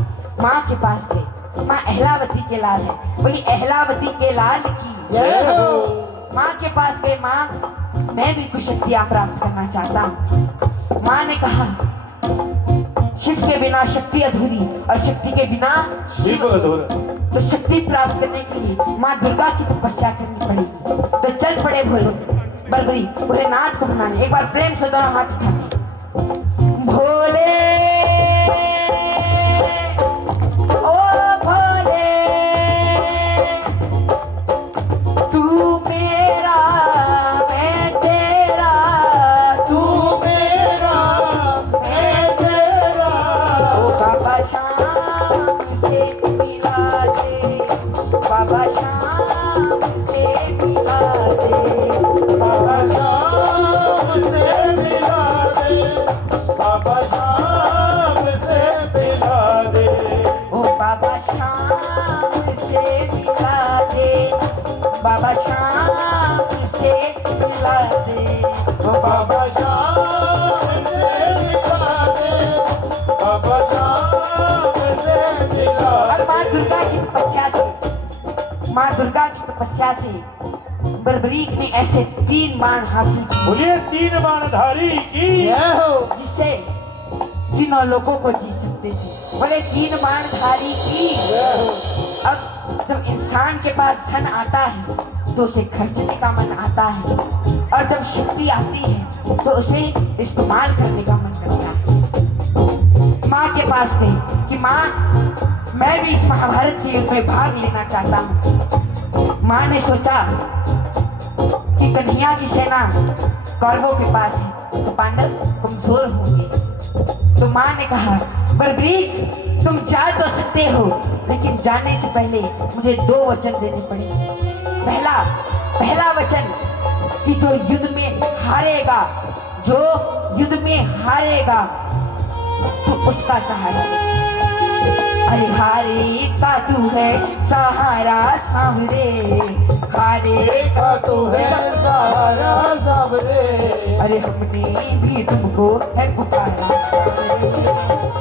माँ के पास गए। माँ अहलावती के लाल है, बोली अहलावती के लाल की जय हो। माँ के पास गए, माँ मैं भी कुछ शक्तियाँ प्राप्त करना चाहता हूँ। माँ ने कहा शिव के बिना शक्ति अधूरी, और शक्ति के बिना शिव अधूरा। तो शक्ति प्राप्त करने के लिए माँ दुर्गा की तपस्या करनी पड़ेगी। तो चल पड़े भोले बर्बरी भोलेनाथ को मनाने। एक बार प्रेम से दोनों हाथ उठाने, भोले ओ भोले तू मेरा मैं तेरा, तू मेरा मैं तेरा। ओ बाबा शाम से मिला दे, बाबा शाम से मिला दे, बाबा शाम से मिला दे, बाबा शाम से मिला दे। ओ बाबा शाम से मिला दे, बाबा शाम से मिला दे, ओ बाबा शाम से मिला दे, बाबा शाम से मिला और दे। माँ दुर्गा की तपस्या से, माँ दुर्गा की तपस्या से बर्बरीक ने ऐसे 3 बाण हासिल किए, बोलिए 3 बाणधारी की जय हो। जिससे तीनों लोगों को जीत सकते थे। बोले 3 बाणधारी की। अब जब इंसान के पास धन आता है तो उसे खर्चने का मन आता है, और जब शक्ति आती है तो उसे इस्तेमाल करने का मन करता है। माँ के पास गई कि माँ मैं भी इस महाभारत के युद्ध में भाग लेना चाहता हूँ। माँ ने सोचा कि कन्हैया की सेना कौरवों के पास है तो पांडव कमजोर होंगे। तो माँ ने कहा बर्बरीक तुम जा तो सकते हो, लेकिन जाने से पहले मुझे 2 वचन देने पड़ेंगे। पहला वचन कि जो युद्ध में हारेगा, जो युद्ध में हारेगा तो उसका सहारा। अरे हारे का तू है सहारा सामने, हारे का तू है सहारा सामने। अरे हमने भी तुमको है पुकारा,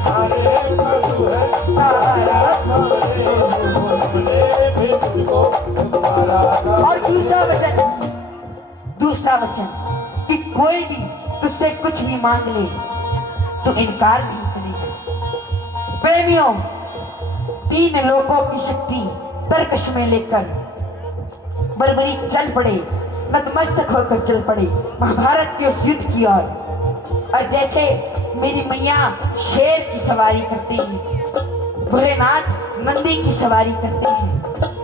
हारे का तू है सहारा। सामने, हमने भी तुझको पुकारा। और दूसरा वचन कि कोई भी तुझसे कुछ भी मांग ले तो इनकार नहीं करेगा। प्रेमियों 3 लोगों की शक्ति तर्कश में लेकर बर्बरीक चल पड़े, नतमस्तक होकर चल पड़े महाभारत के उस युद्ध की ओर। और जैसे मेरी मैया शेर की सवारी करते हैं, भोलेनाथ नंदी की सवारी करते हैं,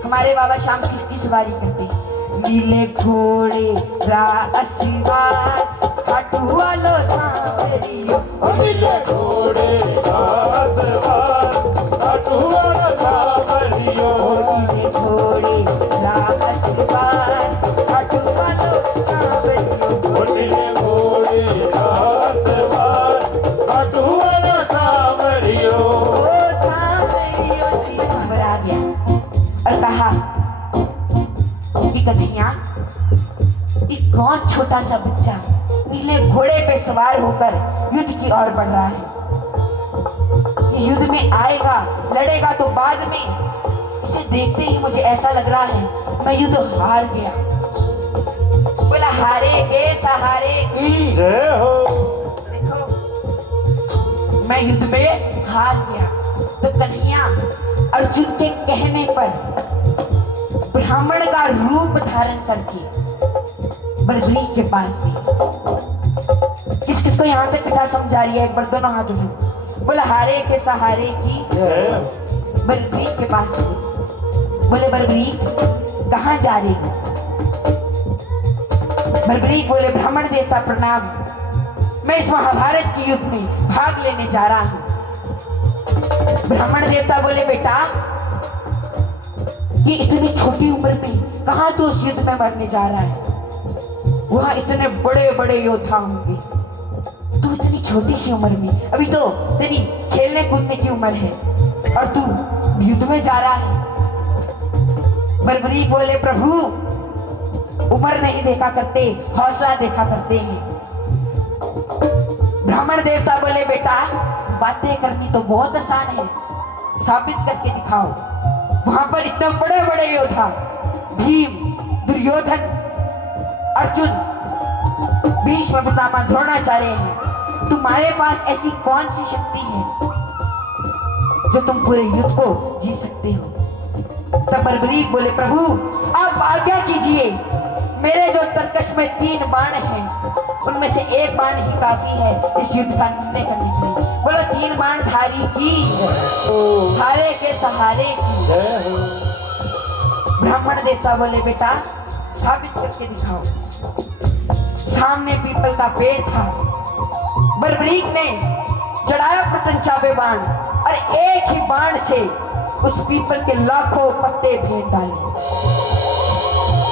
हमारे बाबा श्याम किसकी सवारी करते हैं? नीले घोड़े रासवार खाटू वालो सांवरियो, नीले घोड़े रासवार खाटू वालो सांवरियो, नीले घोड़े रासवार खाटू वालो सांवरियो, नीले घोड़े रासवार खाटू वालो सांवरियो। ओ सांवरियो जी घबरा गया और कहा कि कन्हैया ये कौन छोटा सा बच्चा नीले घोड़े पे सवार होकर युद्ध की ओर बढ़ रहा है? ये युद्ध में आएगा, लड़ेगा तो बाद में। इसे देखते ही मुझे ऐसा लग रहा है मैं युद्ध हार गया। बोला हारे के सहारे की जय हो। देखो मैं युद्ध में हार गया। तो कन्हैया अर्जुन के कहने पर ब्राह्मण का रूप धारण करके बर्बरीक के पास गई। किस किस को यहाँ तक कथा समझा रही है? एक बार दोनों हाथ उठाओ। बोला हारे के सहारे की जय हो। बर्बरीक के पास गई। बोले बर्बरीक कहाँ जा रही हो? बर्बरीक बोले ब्राह्मण देवता प्रणाम। मैं इस महाभारत के युद्ध में भाग लेने जा रहा हूं। ब्राह्मण देवता बोले, बेटा ये इतनी छोटी उम्र में कहां तू उस युद्ध में मरने जा रहा है? वहां इतने बड़े बड़े योद्धा होंगे, तू इतनी छोटी सी उम्र में, अभी तो तेरी खेलने कूदने की उम्र है और तू युद्ध में जा रहा है। बलबरीक बोले, प्रभु उम्र नहीं देखा करते, हौसला देखा करते हैं। ब्राह्मण देवता बोले, बेटा बातें करनी तो बहुत आसान है, साबित करके दिखाओ। वहां पर इतने बड़े बड़े योद्धा भीम, दुर्योधन, अर्जुन, भीष्म पितामह, द्रोणाचार्य हैं। तुम्हारे पास ऐसी कौन सी शक्ति है जो तुम पूरे युद्ध को जीत सकते हो? तब बलबरीक बोले, प्रभु आप आज्ञा कीजिए, मेरे जो तरकश में 3 बाण हैं उनमें से 1 बाण ही काफी है इस युद्ध का निर्णय करने के लिए। बोलो 3 बाण धारी की, हारे के सहारे की। ब्राह्मण देवता बोले, बेटा साबित करके दिखाओ। सामने पीपल का पेड़ था, बलबरीक ने चढ़ाया प्रत्यंचा पे बाण और एक ही बाण से उस पीपल के लाखों पत्ते फेंक डाले।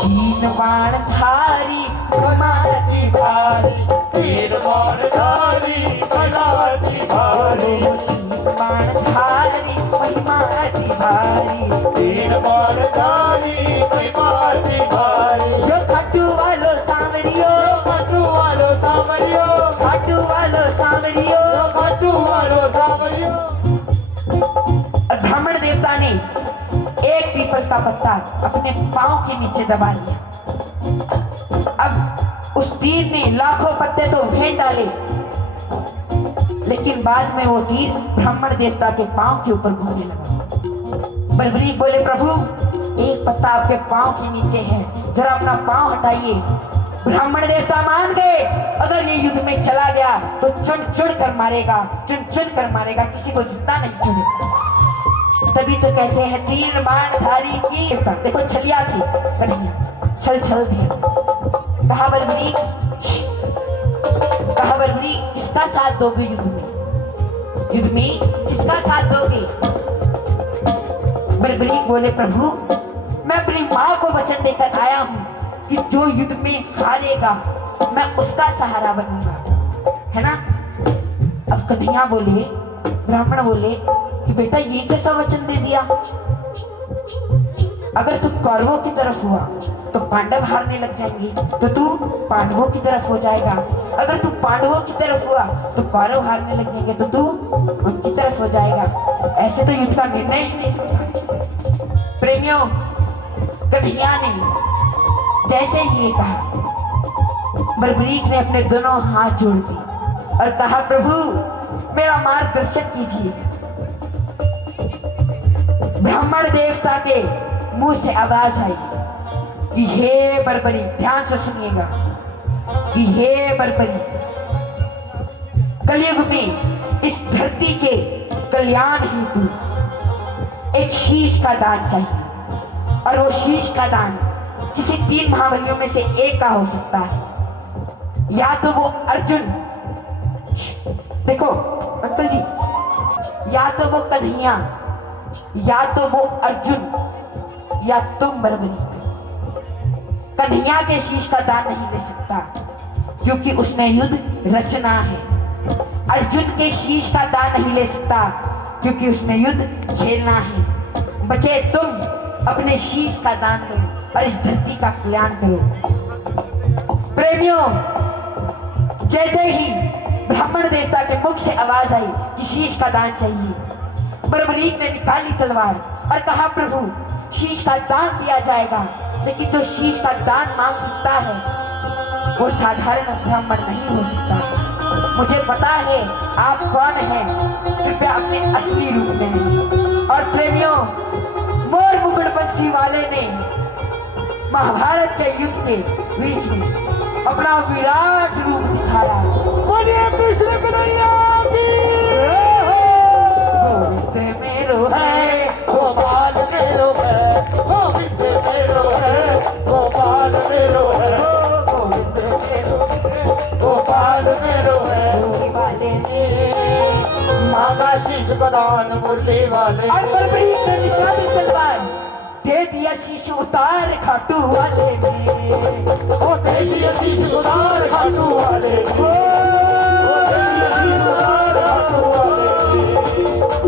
3 बाण धारी बनाती भारी, 3 बाण धारी बनाती भारी, 3 बाण धारी महिमाती भारी, 3 बाण धारी महिमाती भारी। जो खाटू वालो सांवरियो, खाटू वालो सांवरियो, खाटू वालो सांवरियो। खाटू वालो सांवरियो। और ब्राह्मण देवता ने एक पीपल का पत्ता अपने पांव के नीचे दबा लिया। अब उस तीर ने लाखों पत्ते तो फेंक डाले, लेकिन बाद में वो तीर ब्राह्मण देवता के पांव के ऊपर घूमने लगा। बलबरीक बोले, प्रभु एक पत्ता आपके पांव के नीचे है, जरा अपना पांव हटाइए। ब्राह्मण देवता मान गए, अगर ये युद्ध में चला गया तो चुन चुन कर मारेगा, चुन चुन कर मारेगा, किसी को जिंदा नहीं छोड़ेगा। तभी तो कहते हैं 3 बाण धारी की। देखो छलिया थी कन्हैया, छल छल दिया। कहा बलबरीक, किसका साथ दोगे युद्ध में? युद्ध में किसका साथ दोगे? बलबरीक बोले, प्रभु मैं अपनी माँ को वचन देकर आया हूँ कि जो युद्ध में हारेगा मैं उसका सहारा बनूंगा, है ना? अब कन्हैया बोले, ब्राह्मण बोले कि बेटा ये कैसा वचन दे दिया? अगर तू कौरवों की तरफ हुआ तो पांडव हारने लग जाएंगे, तो तू पांडवों की तरफ हो जाएगा। अगर तू पांडवों की तरफ हुआ तो कौरव हारने लग जाएंगे, तो तू उनकी तरफ हो जाएगा। ऐसे तो युद्ध का निर्णय ही नहीं होगा। प्रेमियों, कन्हैया ने जैसे ही ये कहा, बलबरीक ने अपने दोनों हाथ जोड़ दिए और कहा, प्रभु मेरा मार्गदर्शन कीजिए। ब्राह्मण देवता के मुंह से आवाज आई कि हे बलबरीक, ध्यान से सुनिएगा कि हे बलबरीक, कलयुग में इस धरती के कल्याण हेतु एक शीश का दान चाहिए, और वो शीश का दान किसी 3 महाबलियों में से एक का हो सकता है। या तो वो अर्जुन, देखो अंकल जी, या तो वो कन्हैया, या तो वो अर्जुन, या तुम बलबरीक। कन्हैया के शीश का दान नहीं ले सकता क्योंकि उसने युद्ध रचना है। अर्जुन के शीश का दान नहीं ले सकता क्योंकि उसने युद्ध खेलना है। बचे तुम, अपने शीश का दान दो और इस धरती का कल्याण करो। प्रेमियों, जैसे ही ब्राह्मण देवता के मुख से आवाज आई कि शीश का दान चाहिए, बलबरीक ने निकाली तलवार और कहा, प्रभु शीश का दान दिया जाएगा, लेकिन जो शीश का दान मांग सकता है वो साधारण ब्राह्मण नहीं हो सकता। मुझे पता है आप कौन हैं, कृपया अपने असली रूप में हैं। और प्रेमियों, मोर मुकुटबंसी वाले ने महाभारत के युद्ध के बीच में अपना विराट रूप दिखाया। बोलिए कृष्ण कन्हैया की। गोविंद मेरो है, गोपाल मेरो है, गोविंद मेरो है, गोपाल मेरो है, गोविंद मेरो है, गोपाल दान मेरो है मुरली वाले ने मांगा शीश का दान मुरली वाले और बरबरी ने निकाली तलवार दे दिया शीश उतार खाटू वाले ने ओ दे दिया शीश उतार खाटू वाले ने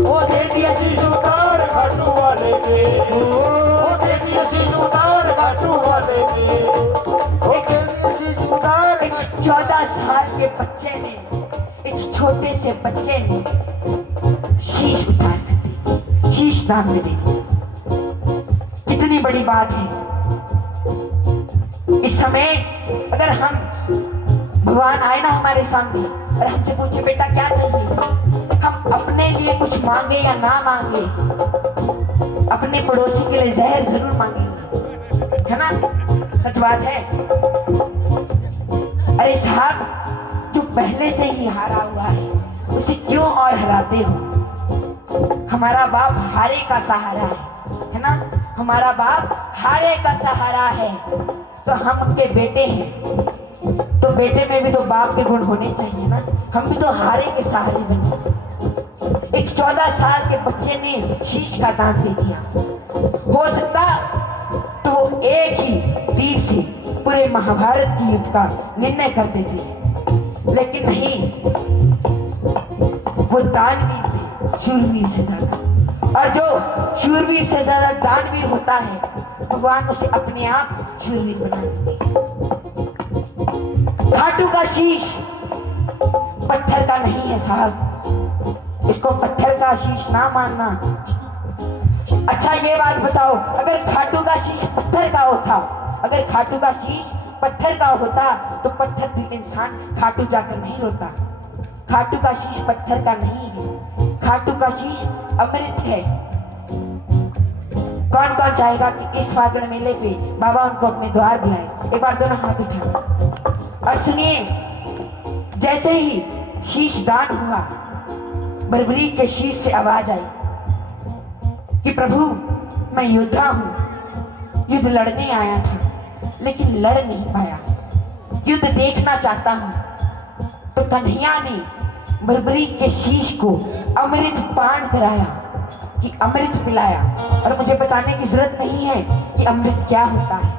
ओ दे दिया शीश उतार खाटू वाले ने ओ दे दिया शीश उतार खाटू वाले ने ओ दे दिया शीश उतार एक 14 साल के बच्चे ने एक छोटे से बच्चे ने शीश उतार कर दी, शीश दान में दे दी। कितनी बड़ी बात है। इस समय अगर हम भगवान आए ना हमारे सामने और हमसे पूछे बेटा क्या चाहिए, हम अपने लिए कुछ मांगे या ना मांगे, अपने पड़ोसी के लिए जहर जरूर मांगेंगे, है ना? सच बात है। अरे साहब, जो पहले से ही हारा हुआ है उसे क्यों और हराते हो? हमारा बाप हारे का सहारा है ना? हमारा बाप हारे का सहारा है, तो हम उनके बेटे हैं, तो बेटे में भी तो बाप के गुण होने चाहिए ना। हम भी तो हारे के सहारे बने। एक 14 साल के बच्चे ने शीश का दान दे दिया। हो सकता तो एक ही तीर से पूरे महाभारत की युद्ध का निर्णय कर देते, लेकिन नहीं, वो दानवीर थे, शूरवीर से ज्यादा। और जो शूरवीर से ज्यादा दानवीर होता है, भगवान उसे अपने आप शूरवीर बना देते। खाटू का शीश पत्थर का नहीं है साहब, इसको पत्थर का शीश ना मानना। अच्छा ये बात बताओ, अगर खाटू का शीश पत्थर का होता, अगर खाटू का शीश पत्थर का होता तो पत्थर दिल इंसान खाटू जाकर नहीं रोता। खाटू का शीश पत्थर का नहीं है, खाटू का शीश अमृत है। कौन कौन चाहेगा कि इस फागुन मेले पे बाबा उनको अपने द्वार बुलाए? एक बार दोनों हाथ उठाओ और सुनिए, जैसे ही शीश दान हुआ, बरबरी के शीश से आवाज आई कि प्रभु मैं योद्धा हूं, युद्ध लड़ने आया था लेकिन लड़ नहीं पाया, युद्ध देखना चाहता हूं। तो कन्हैया ने बरबरी के शीश को अमृत पान कराया, कि अमृत पिलाया, और मुझे बताने की जरूरत नहीं है कि अमृत क्या होता है।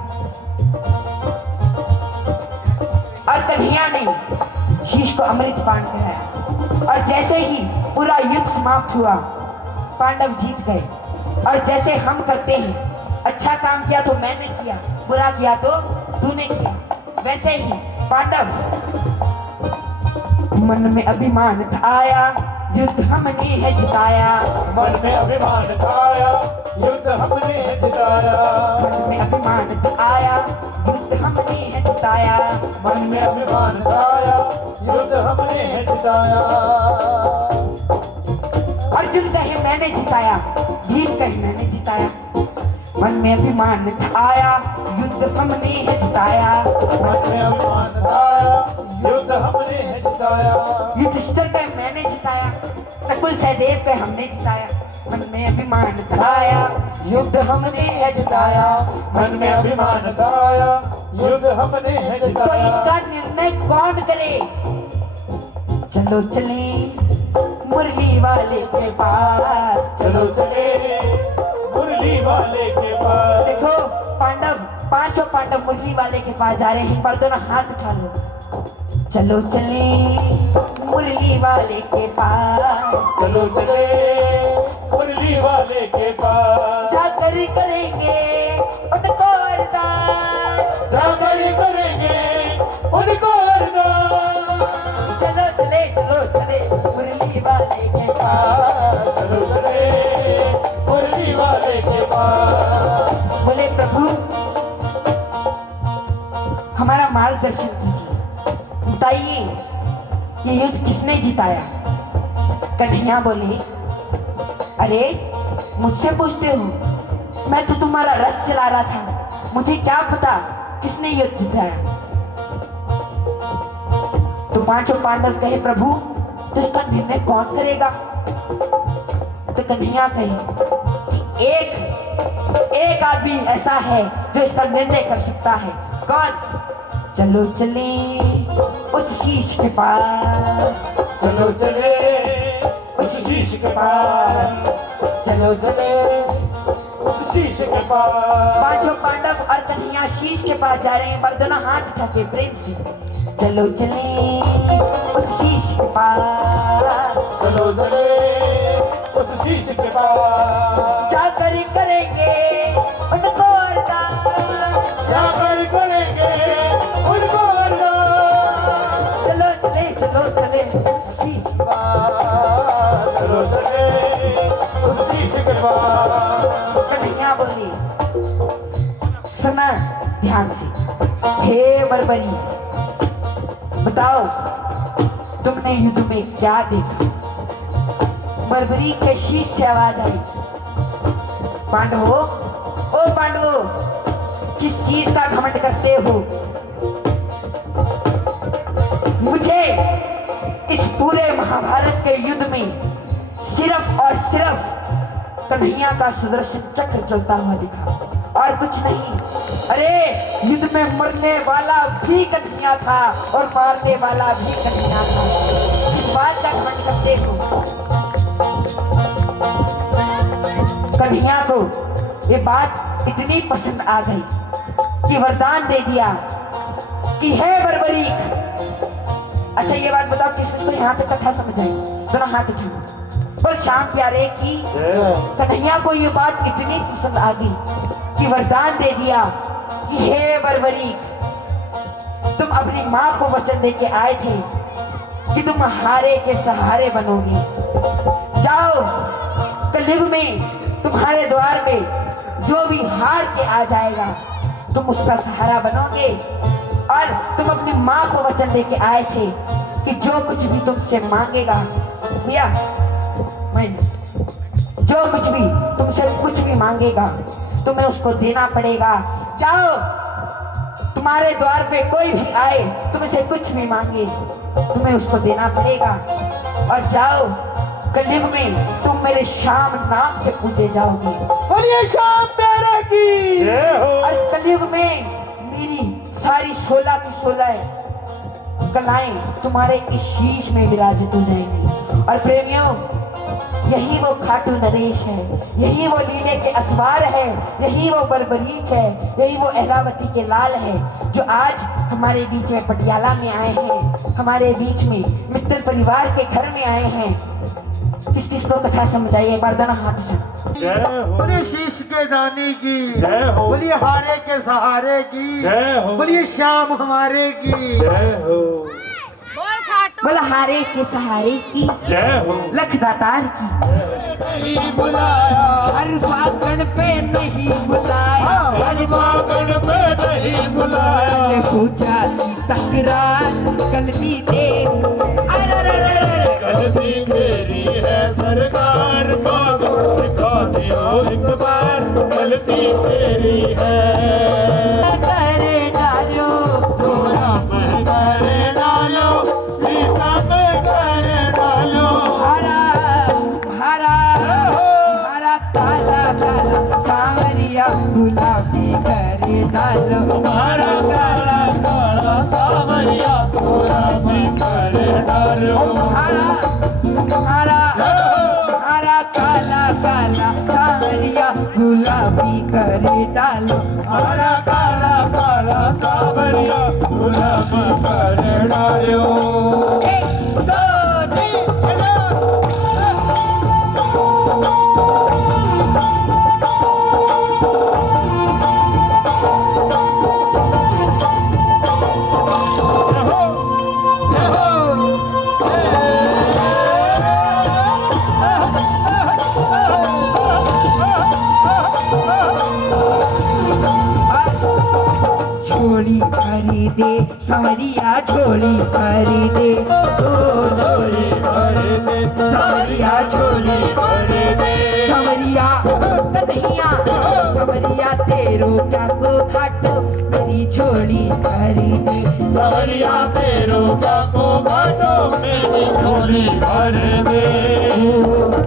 और कन्हैया ने शीश को अमृत पान कराया, और जैसे ही पूरा युद्ध समाप्त हुआ, पांडव जीत गए। और जैसे हम करते हैं, अच्छा काम किया तो मैंने किया, बुरा किया तो तूने किया, वैसे ही पांडव मन में अभिमान आया, युद्ध हमने है जिताया। मन में अभिमान आया, युद्ध हमने जिताया। मन में अभिमान आया, युद्ध हमने है जिताया। मन में अभिमान आया, युद्ध हमने है जिताया। अर्जुन कहे मैंने जिताया, भीम कहे मैंने जिताया। मन में अभिमान आया, युद्ध हमने है जिताया। मन में अभिमान आया, युद्ध हमने है जिताया। युधिष्ठिर कहे मैंने जिताया, नकुल सहदेव कहे हमने जिताया। मन में अभिमान आया, युद्ध हमने है जिताया। मन में अभिमान आया, युद्ध हमने है तो जिताया। इसका निर्णय कौन करे? चलो चले मुरली वाले के पास, चलो चले मुरली वाले के पास। देखो पांडव, पांचों पांडव मुरली वाले के पास जा रहे हैं। एक बार दोनों हाथ उठा लो। चलो चले मुरली वाले के पास, चलो चले मुरली वाले के पास। जाकर करेंगे उनको अरदास, जाकर करेंगे उनको अरदास। चलो चले मुरली वाले के पास। चलो चले मुरली वाले के पास। बोले प्रभु हमारा मार्गदर्शन कीजिए, बताइए ये युद्ध किसने जिताया? कन्हैया बोले अरे मुझसे पूछते हो, मैं तो तुम्हारा रथ चला रहा था, मुझे क्या पता किसने युद्ध जिताया। तो पांचों पांडव कहे प्रभु तो इसका निर्णय कौन करेगा? तो कन्हैया कहे एक आदमी ऐसा है जो इसका निर्णय कर सकता है। कौन? चलो चले उस शीश के पास, चलो चले उस शीश के पास, चलो चले। उस शीश के पास। पांचों पांडव और कन्हैया शीश के पास जा रहे हैं, पर दोनों हाथ उठा के प्रेम से चलो चले उस शीश के पास, चलो चले उस शीश के पास। जाकर करेंगे उनको अरदास, जाकर करेंगे उनको अरदास। चलो चले उस शीश के पास। चलो चले उस शीश के पास। कन्हैया बोली, सुना ध्यान से, हे बरबरी, बताओ तुमने युद्ध में क्या देखा? बरबरी के शीश से आवाज आई, पांडवों, ओ पांडवों, किस चीज का घमंड करते हो? मुझे इस पूरे महाभारत के युद्ध में सिर्फ और सिर्फ कन्हैया का सुदर्शन चक्र चलता हुआ दिखा और कुछ नहीं। अरे युद्ध में मरने वाला भी कन्हैया था और मारने वाला भी कन्हैया था। इस बात का घमंड करते हो। कन्हैया को ये बात इतनी पसंद आ गई कि वरदान दे दिया कि हे बरबरी। अच्छा ये बात बताओ किसको यहाँ तक कथा समझ आई? दोनों हाथ उठाओ। बोल श्याम प्यारे की। कन्हैया को ये बात इतनी पसंद आ गई कि वरदान दे दिया कि हे बरबरी, तुम अपनी माँ को वचन दे के आए थे कि तुम हारे के सहारे बनोगे। जाओ, कलयुग में तुम्हारे द्वार में जो भी हार के आ जाएगा तुम उसका सहारा बनोगे। और तुम अपनी माँ को वचन दे के आए थे कि जो कुछ भी तुमसे मांगेगा, भैया जो कुछ भी तुमसे कुछ भी मांगेगा तुम्हें उसको देना पड़ेगा। जाओ, तुम्हारे द्वार पे कोई भी आए तुमसे कुछ भी मांगे तुम्हें उसको देना पड़ेगा। और जाओ, कलयुग में तुम मेरे श्याम नाम से पूजे जाओगे। बोलिए श्याम प्यारे की जय हो। और कलयुग में मेरी सारी 16 की 16 कलाएं तुम्हारे इस शीश में विराजित हो जाएंगी। और प्रेमियों, यही वो खाटू नरेश है, यही वो लीले के असवार है, यही वो बरबरीक है, यही वो एलावती के लाल है जो आज हमारे बीच में पटियाला में आए हैं, हमारे बीच में मित्तल परिवार के घर में आए हैं। किस किस को कथा समझाइए? एक बार दोनों हाथ उठाओ। जय हो। बोलिए शीश के दानी की जय हो। बोलिए हारे के सहारे की जय हो। बोलिए श्याम हमारे की जय हो। बोला हारे के सहारे की, जय हो। लख दातार की। नहीं बुलाया, हर फागण पे नहीं बुलाया, हर फागण पे नहीं बुलाया। पूजा सी तकरार गलती दे, गलती मेरी है सरकार, फागुन दिखा दियो एक बार, गलती मेरी है। करे डालो थोड़ा मैं करे डालो, सीता में करे डालो। हरा हरा हरा काला काला सांवरिया गुलाबी करे डालो। हमारा काला काला सावरिया थोड़ा मैं करे डालो। हरा हरा हरा काला काला सांवरिया गुलाबी करे डालो। हमारा काला काला सावरिया गुलाब करे डालो। 1 2 3 झोली खरीदे संवरिया, झोली खरीदे ओ झोली भरे दे संवरिया, झोली भरे दे। संवरिया कन्हैया, संवरिया तेरो क्या को खाटो मेरी झोली खरीदे। सावरिया तेरो का को घाटो मेरी झोली भर दे।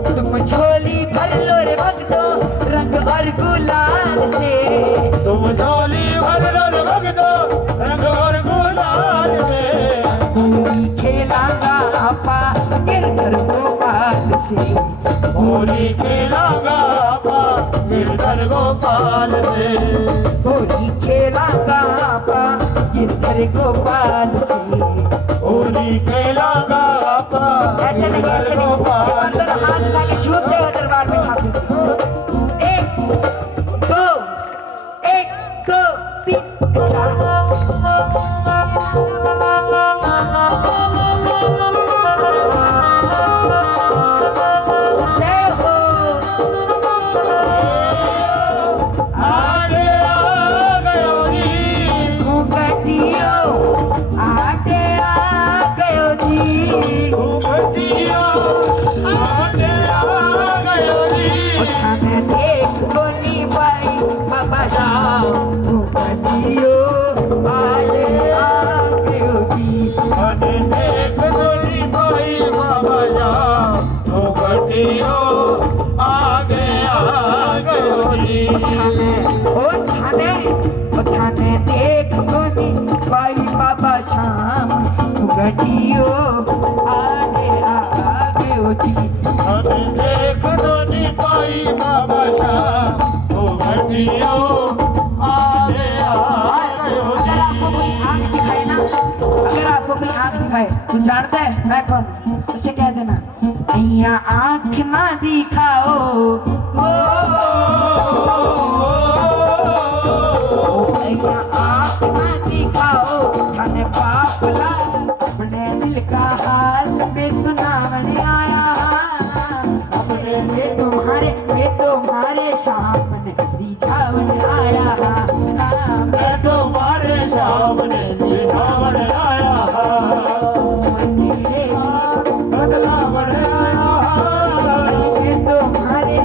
तुम झोली भर लो रे भक्तो रंग और गुलाल से। तुम झोली भर लो रे भक्तो रंग और गुलाल से। होली खेलांगा आपा गिरधर गोपाल से, होली खेलांगा आपा गिरधर गोपाल से। होली खेलांगा आपा ऐसे नहीं, ऐसे नहीं, अंदर हाथ लगा के झूमते हो दरबार में ठाकुर। एक दो, एक दो तीन जय हो। आगे आ गयो जी, घुघटियो आगे आ गयो जी। घुघटियो आगे आ गयो जी, थाने देख गोनी बाई बाबा श्याम घुघटियो आगे आ गयो जी। अने देख गोरी भाई बाबा जा, घुघटियो आगे आ गयो जी। थाने देख गोनी बाई बाबा श्याम घुघटियो आगे आ गयो जी। अने देख गोरी भाई बाबा जा, घुघटियो आगे आ गयो अगर आपको कोई आँख दिखाए ना, अगर आपको कोई आँख दिखाए तो जानते है मैं कौन, उसे कह देना अइया आँख ना दिखाओ हो, अइया आँख ना दिखाओ थाने पाप लाग अपने दिल का हाल बेसुनावन आया। अपने में तुम्हारे सामने रिझावन आया। मैं तुम्हारे सामने बिठावन आया, बदलावन आया, तुम्हारे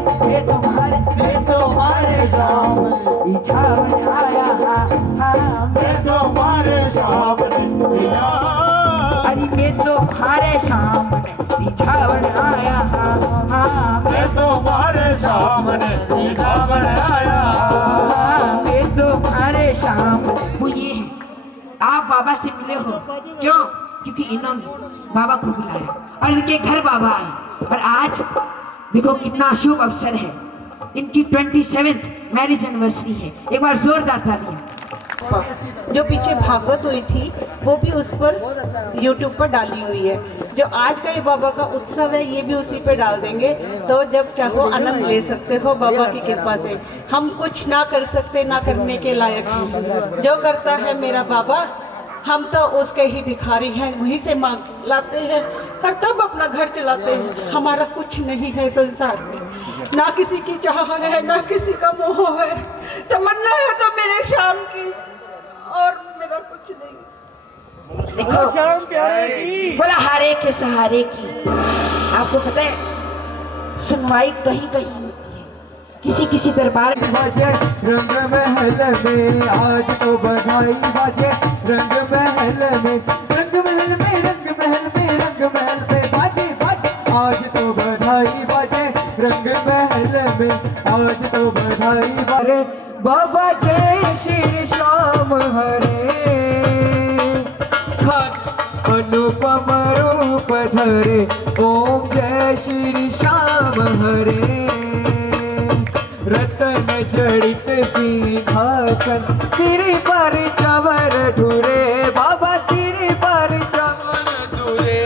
सामने रिझावन आया। मैं तुम्हारे सामने बिठा, अरे मैं तुम्हारे सामने रिझावन आया। मैं तुम्हारे सामने बिठावन आया। मैं तुम्हारे सामने वो ये है, आप बाबा से मिले हो क्यों? क्योंकि इन्होंने बाबा को बुलाया और इनके घर बाबा आए। और आज देखो कितना शुभ अवसर है, इनकी 27th मैरिज एनिवर्सरी है। एक बार जोरदार तालियां। जो पीछे भागवत हुई थी वो भी उस पर YouTube पर डाली हुई है। जो आज का ये बाबा का उत्सव है ये भी उसी पे डाल देंगे, तो जब चाहो आनंद ले सकते हो बाबा की कृपा से। हम कुछ ना कर सकते, ना करने के लायक हैं। जो करता है मेरा बाबा, हम तो उसके ही भिखारी हैं, वहीं से मांग लाते हैं और तब अपना घर चलाते हैं। हमारा कुछ नहीं है संसार में, ना किसी की चाह है, ना किसी का मोह है। तमन्ना है तो मेरे शाम की, और मेरा कुछ नहीं। देखो बोला हारे के सहारे की। आपको पता है सुनवाई कहीं कहीं होती है, किसी किसी दरबार में बाजे रंग महल में आज तो बधाई बाजे रंग महल में, रंग महल में, रंग महल में, रंग महल में बाजे बाजे आज तो बधाई बाजे रंग महल में, आज तो बधाई बाजे। बाबा जय श्री श्याम हरे, अनुपम रूप धरे ओम जय श्री श्याम हरे। रतन जड़ित सिंहासन सिर पर चवर ढुरे, बाबा सिर पर चवर ढुरे।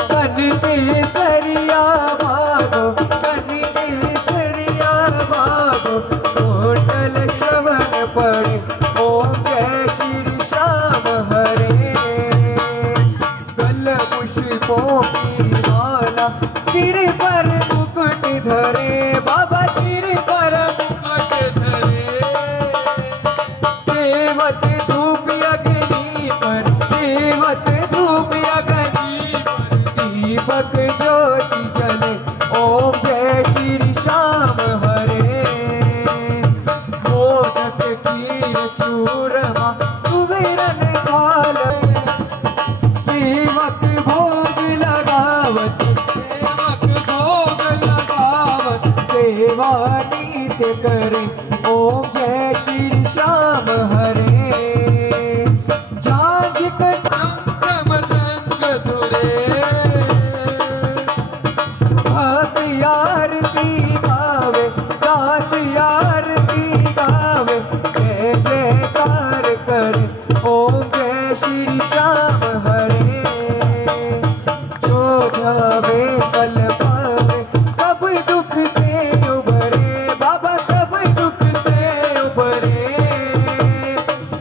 कन केसरिया भागो, कन केसरिया भागो, कोटल श्रवण पड़े ओम जय श्री श्याम हरे। गल पुष्पों की माला सिर पर मुकुट धरे, बाबा सिर पर मुकुट धरे। देवत श्री श्याम हरे, जो ध्यावे फल पावे, सब दुख से उबरे, बाबा सब दुख से उबरे।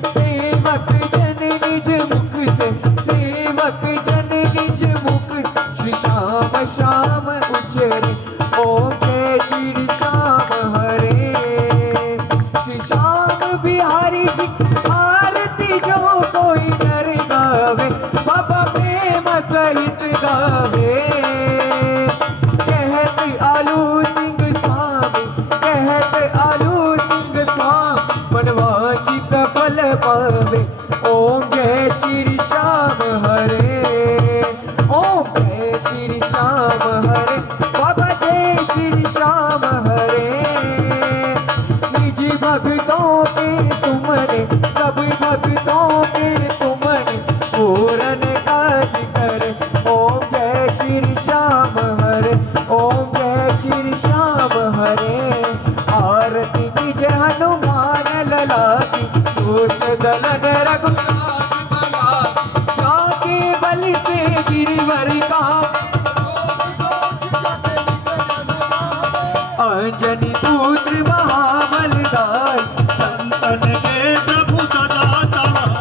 सेवक जन निज मुख से, सेवक जन निज मुख से, श्री श्याम श्याम उचरे, ओम जय श्री श्याम हरे। श्री श्याम बिहारी जी आरती जो कोई नर गावे, बाबा प्रेम सहित गावे। कहते आलू सिंह स्वामी, कहते आलू सिंह स्वामी, मनवांचित फल पावे, ओम जय श्री श्याम हरे, ओम जय श्री श्याम हरे, बाबा जय श्री श्याम हरे। निज भक्तों के तुमने, सब भक्तों के तुमने, पूरन काज करे, ओम जय श्री श्याम हरे, ओम जय श्री श्याम हरे। आरती कीजे हनुमान लला की, दोष दलन रघुनाथ बला, जाके बल से गिरिवर का, अंजनी पुत्र महाबलदाय, संतन के प्रभु सदा सहाय,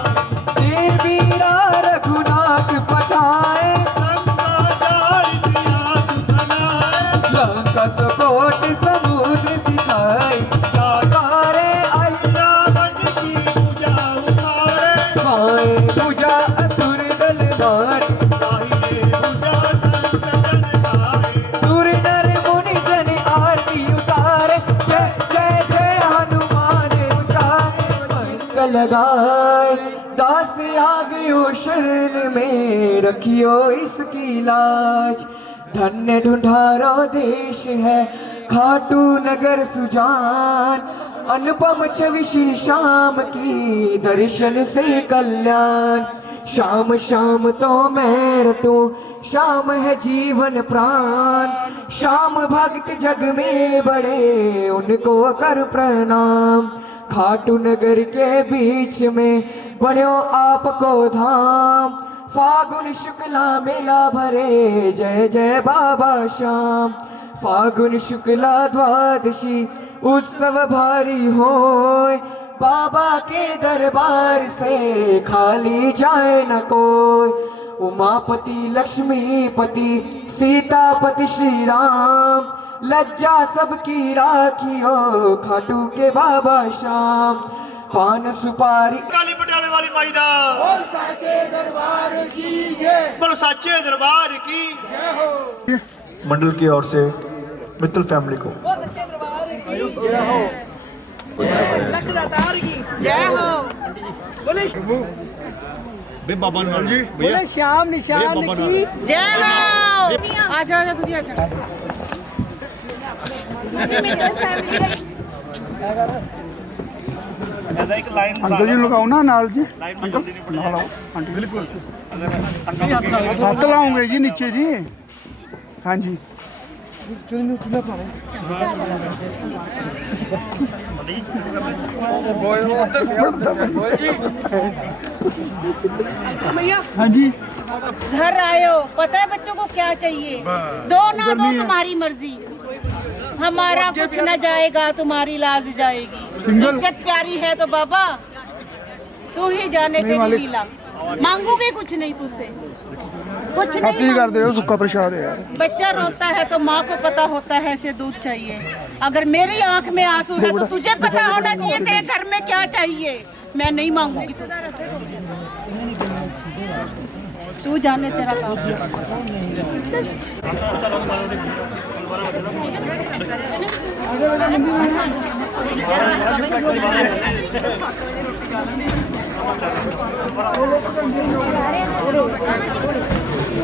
देवीरा रघुनाथ पठाए, लंकाचारि सिया सुधनाय, लंका सकोट समुद्र सिखाए, जाकारे आई रावण की भुजा उखाड़े, खाए पूजा असुर दल मार, दाहिने भुजा संत जन तारे, सुर नर मुनि जन आरती उतारे, जय जय जय हनुमान उचारे। चित्त लगाए दास आ गयो शरण में, रखियो इसकी लाज। धन्य ढूंढारो देश है खाटू नगर सुजान, अनुपम छवि श्री श्याम की, दर्शन से कल्याण। श्याम श्याम तो मैं रटूं, श्याम है जीवन प्राण, श्याम भक्त जग में बड़े, उनको कर प्रणाम। खाटू नगर के बीच में बन्यो आपको धाम, फागुन शुक्ला मेला भरे, जय जय बाबा श्याम। फागुन शुक्ला द्वादशी उत्सव भारी होय, बाबा के दरबार से खाली जाए न कोई। उमापति लक्ष्मीपति सीतापति श्री राम, लज्जा सबकी राखियो खाटू के बाबा श्याम। पान सुपारी काली पटियाले वाली माई दा बोल साचे दरबार की जय, बोल साचे दरबार की जय हो। मंडल की ओर से मित्तल फैमिली को जय हो। बोले श्याम निशान की जय हो। आजा आजा तू भी आजा। अंकल जी लगाओ ना नाल जी, अंकल नाल आओ आंटी, बिल्कुल हाथ लाओगे जी नीचे जी, हाँ जी। हाँ जी। घर आए हो, पता है बच्चों को क्या चाहिए? दो ना दो तुम्हारी मर्जी, हमारा कुछ न जाएगा, तुम्हारी लाज जाएगी। इज्जत प्यारी है तो बाबा तू ही जाने तेरी लीला। मांगूगे कुछ नहीं तुझसे, कुछ नहीं कर दे सुखा प्रसाद है यार। बच्चा रोता है तो माँ को पता होता है इसे दूध चाहिए। अगर मेरी आंख में आंसू है तो तुझे पता होना चाहिए तेरे घर में क्या चाहिए। मैं नहीं मांगूंगी तुझसे, तू जाने तेरा काम।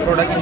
प्रोडक्ट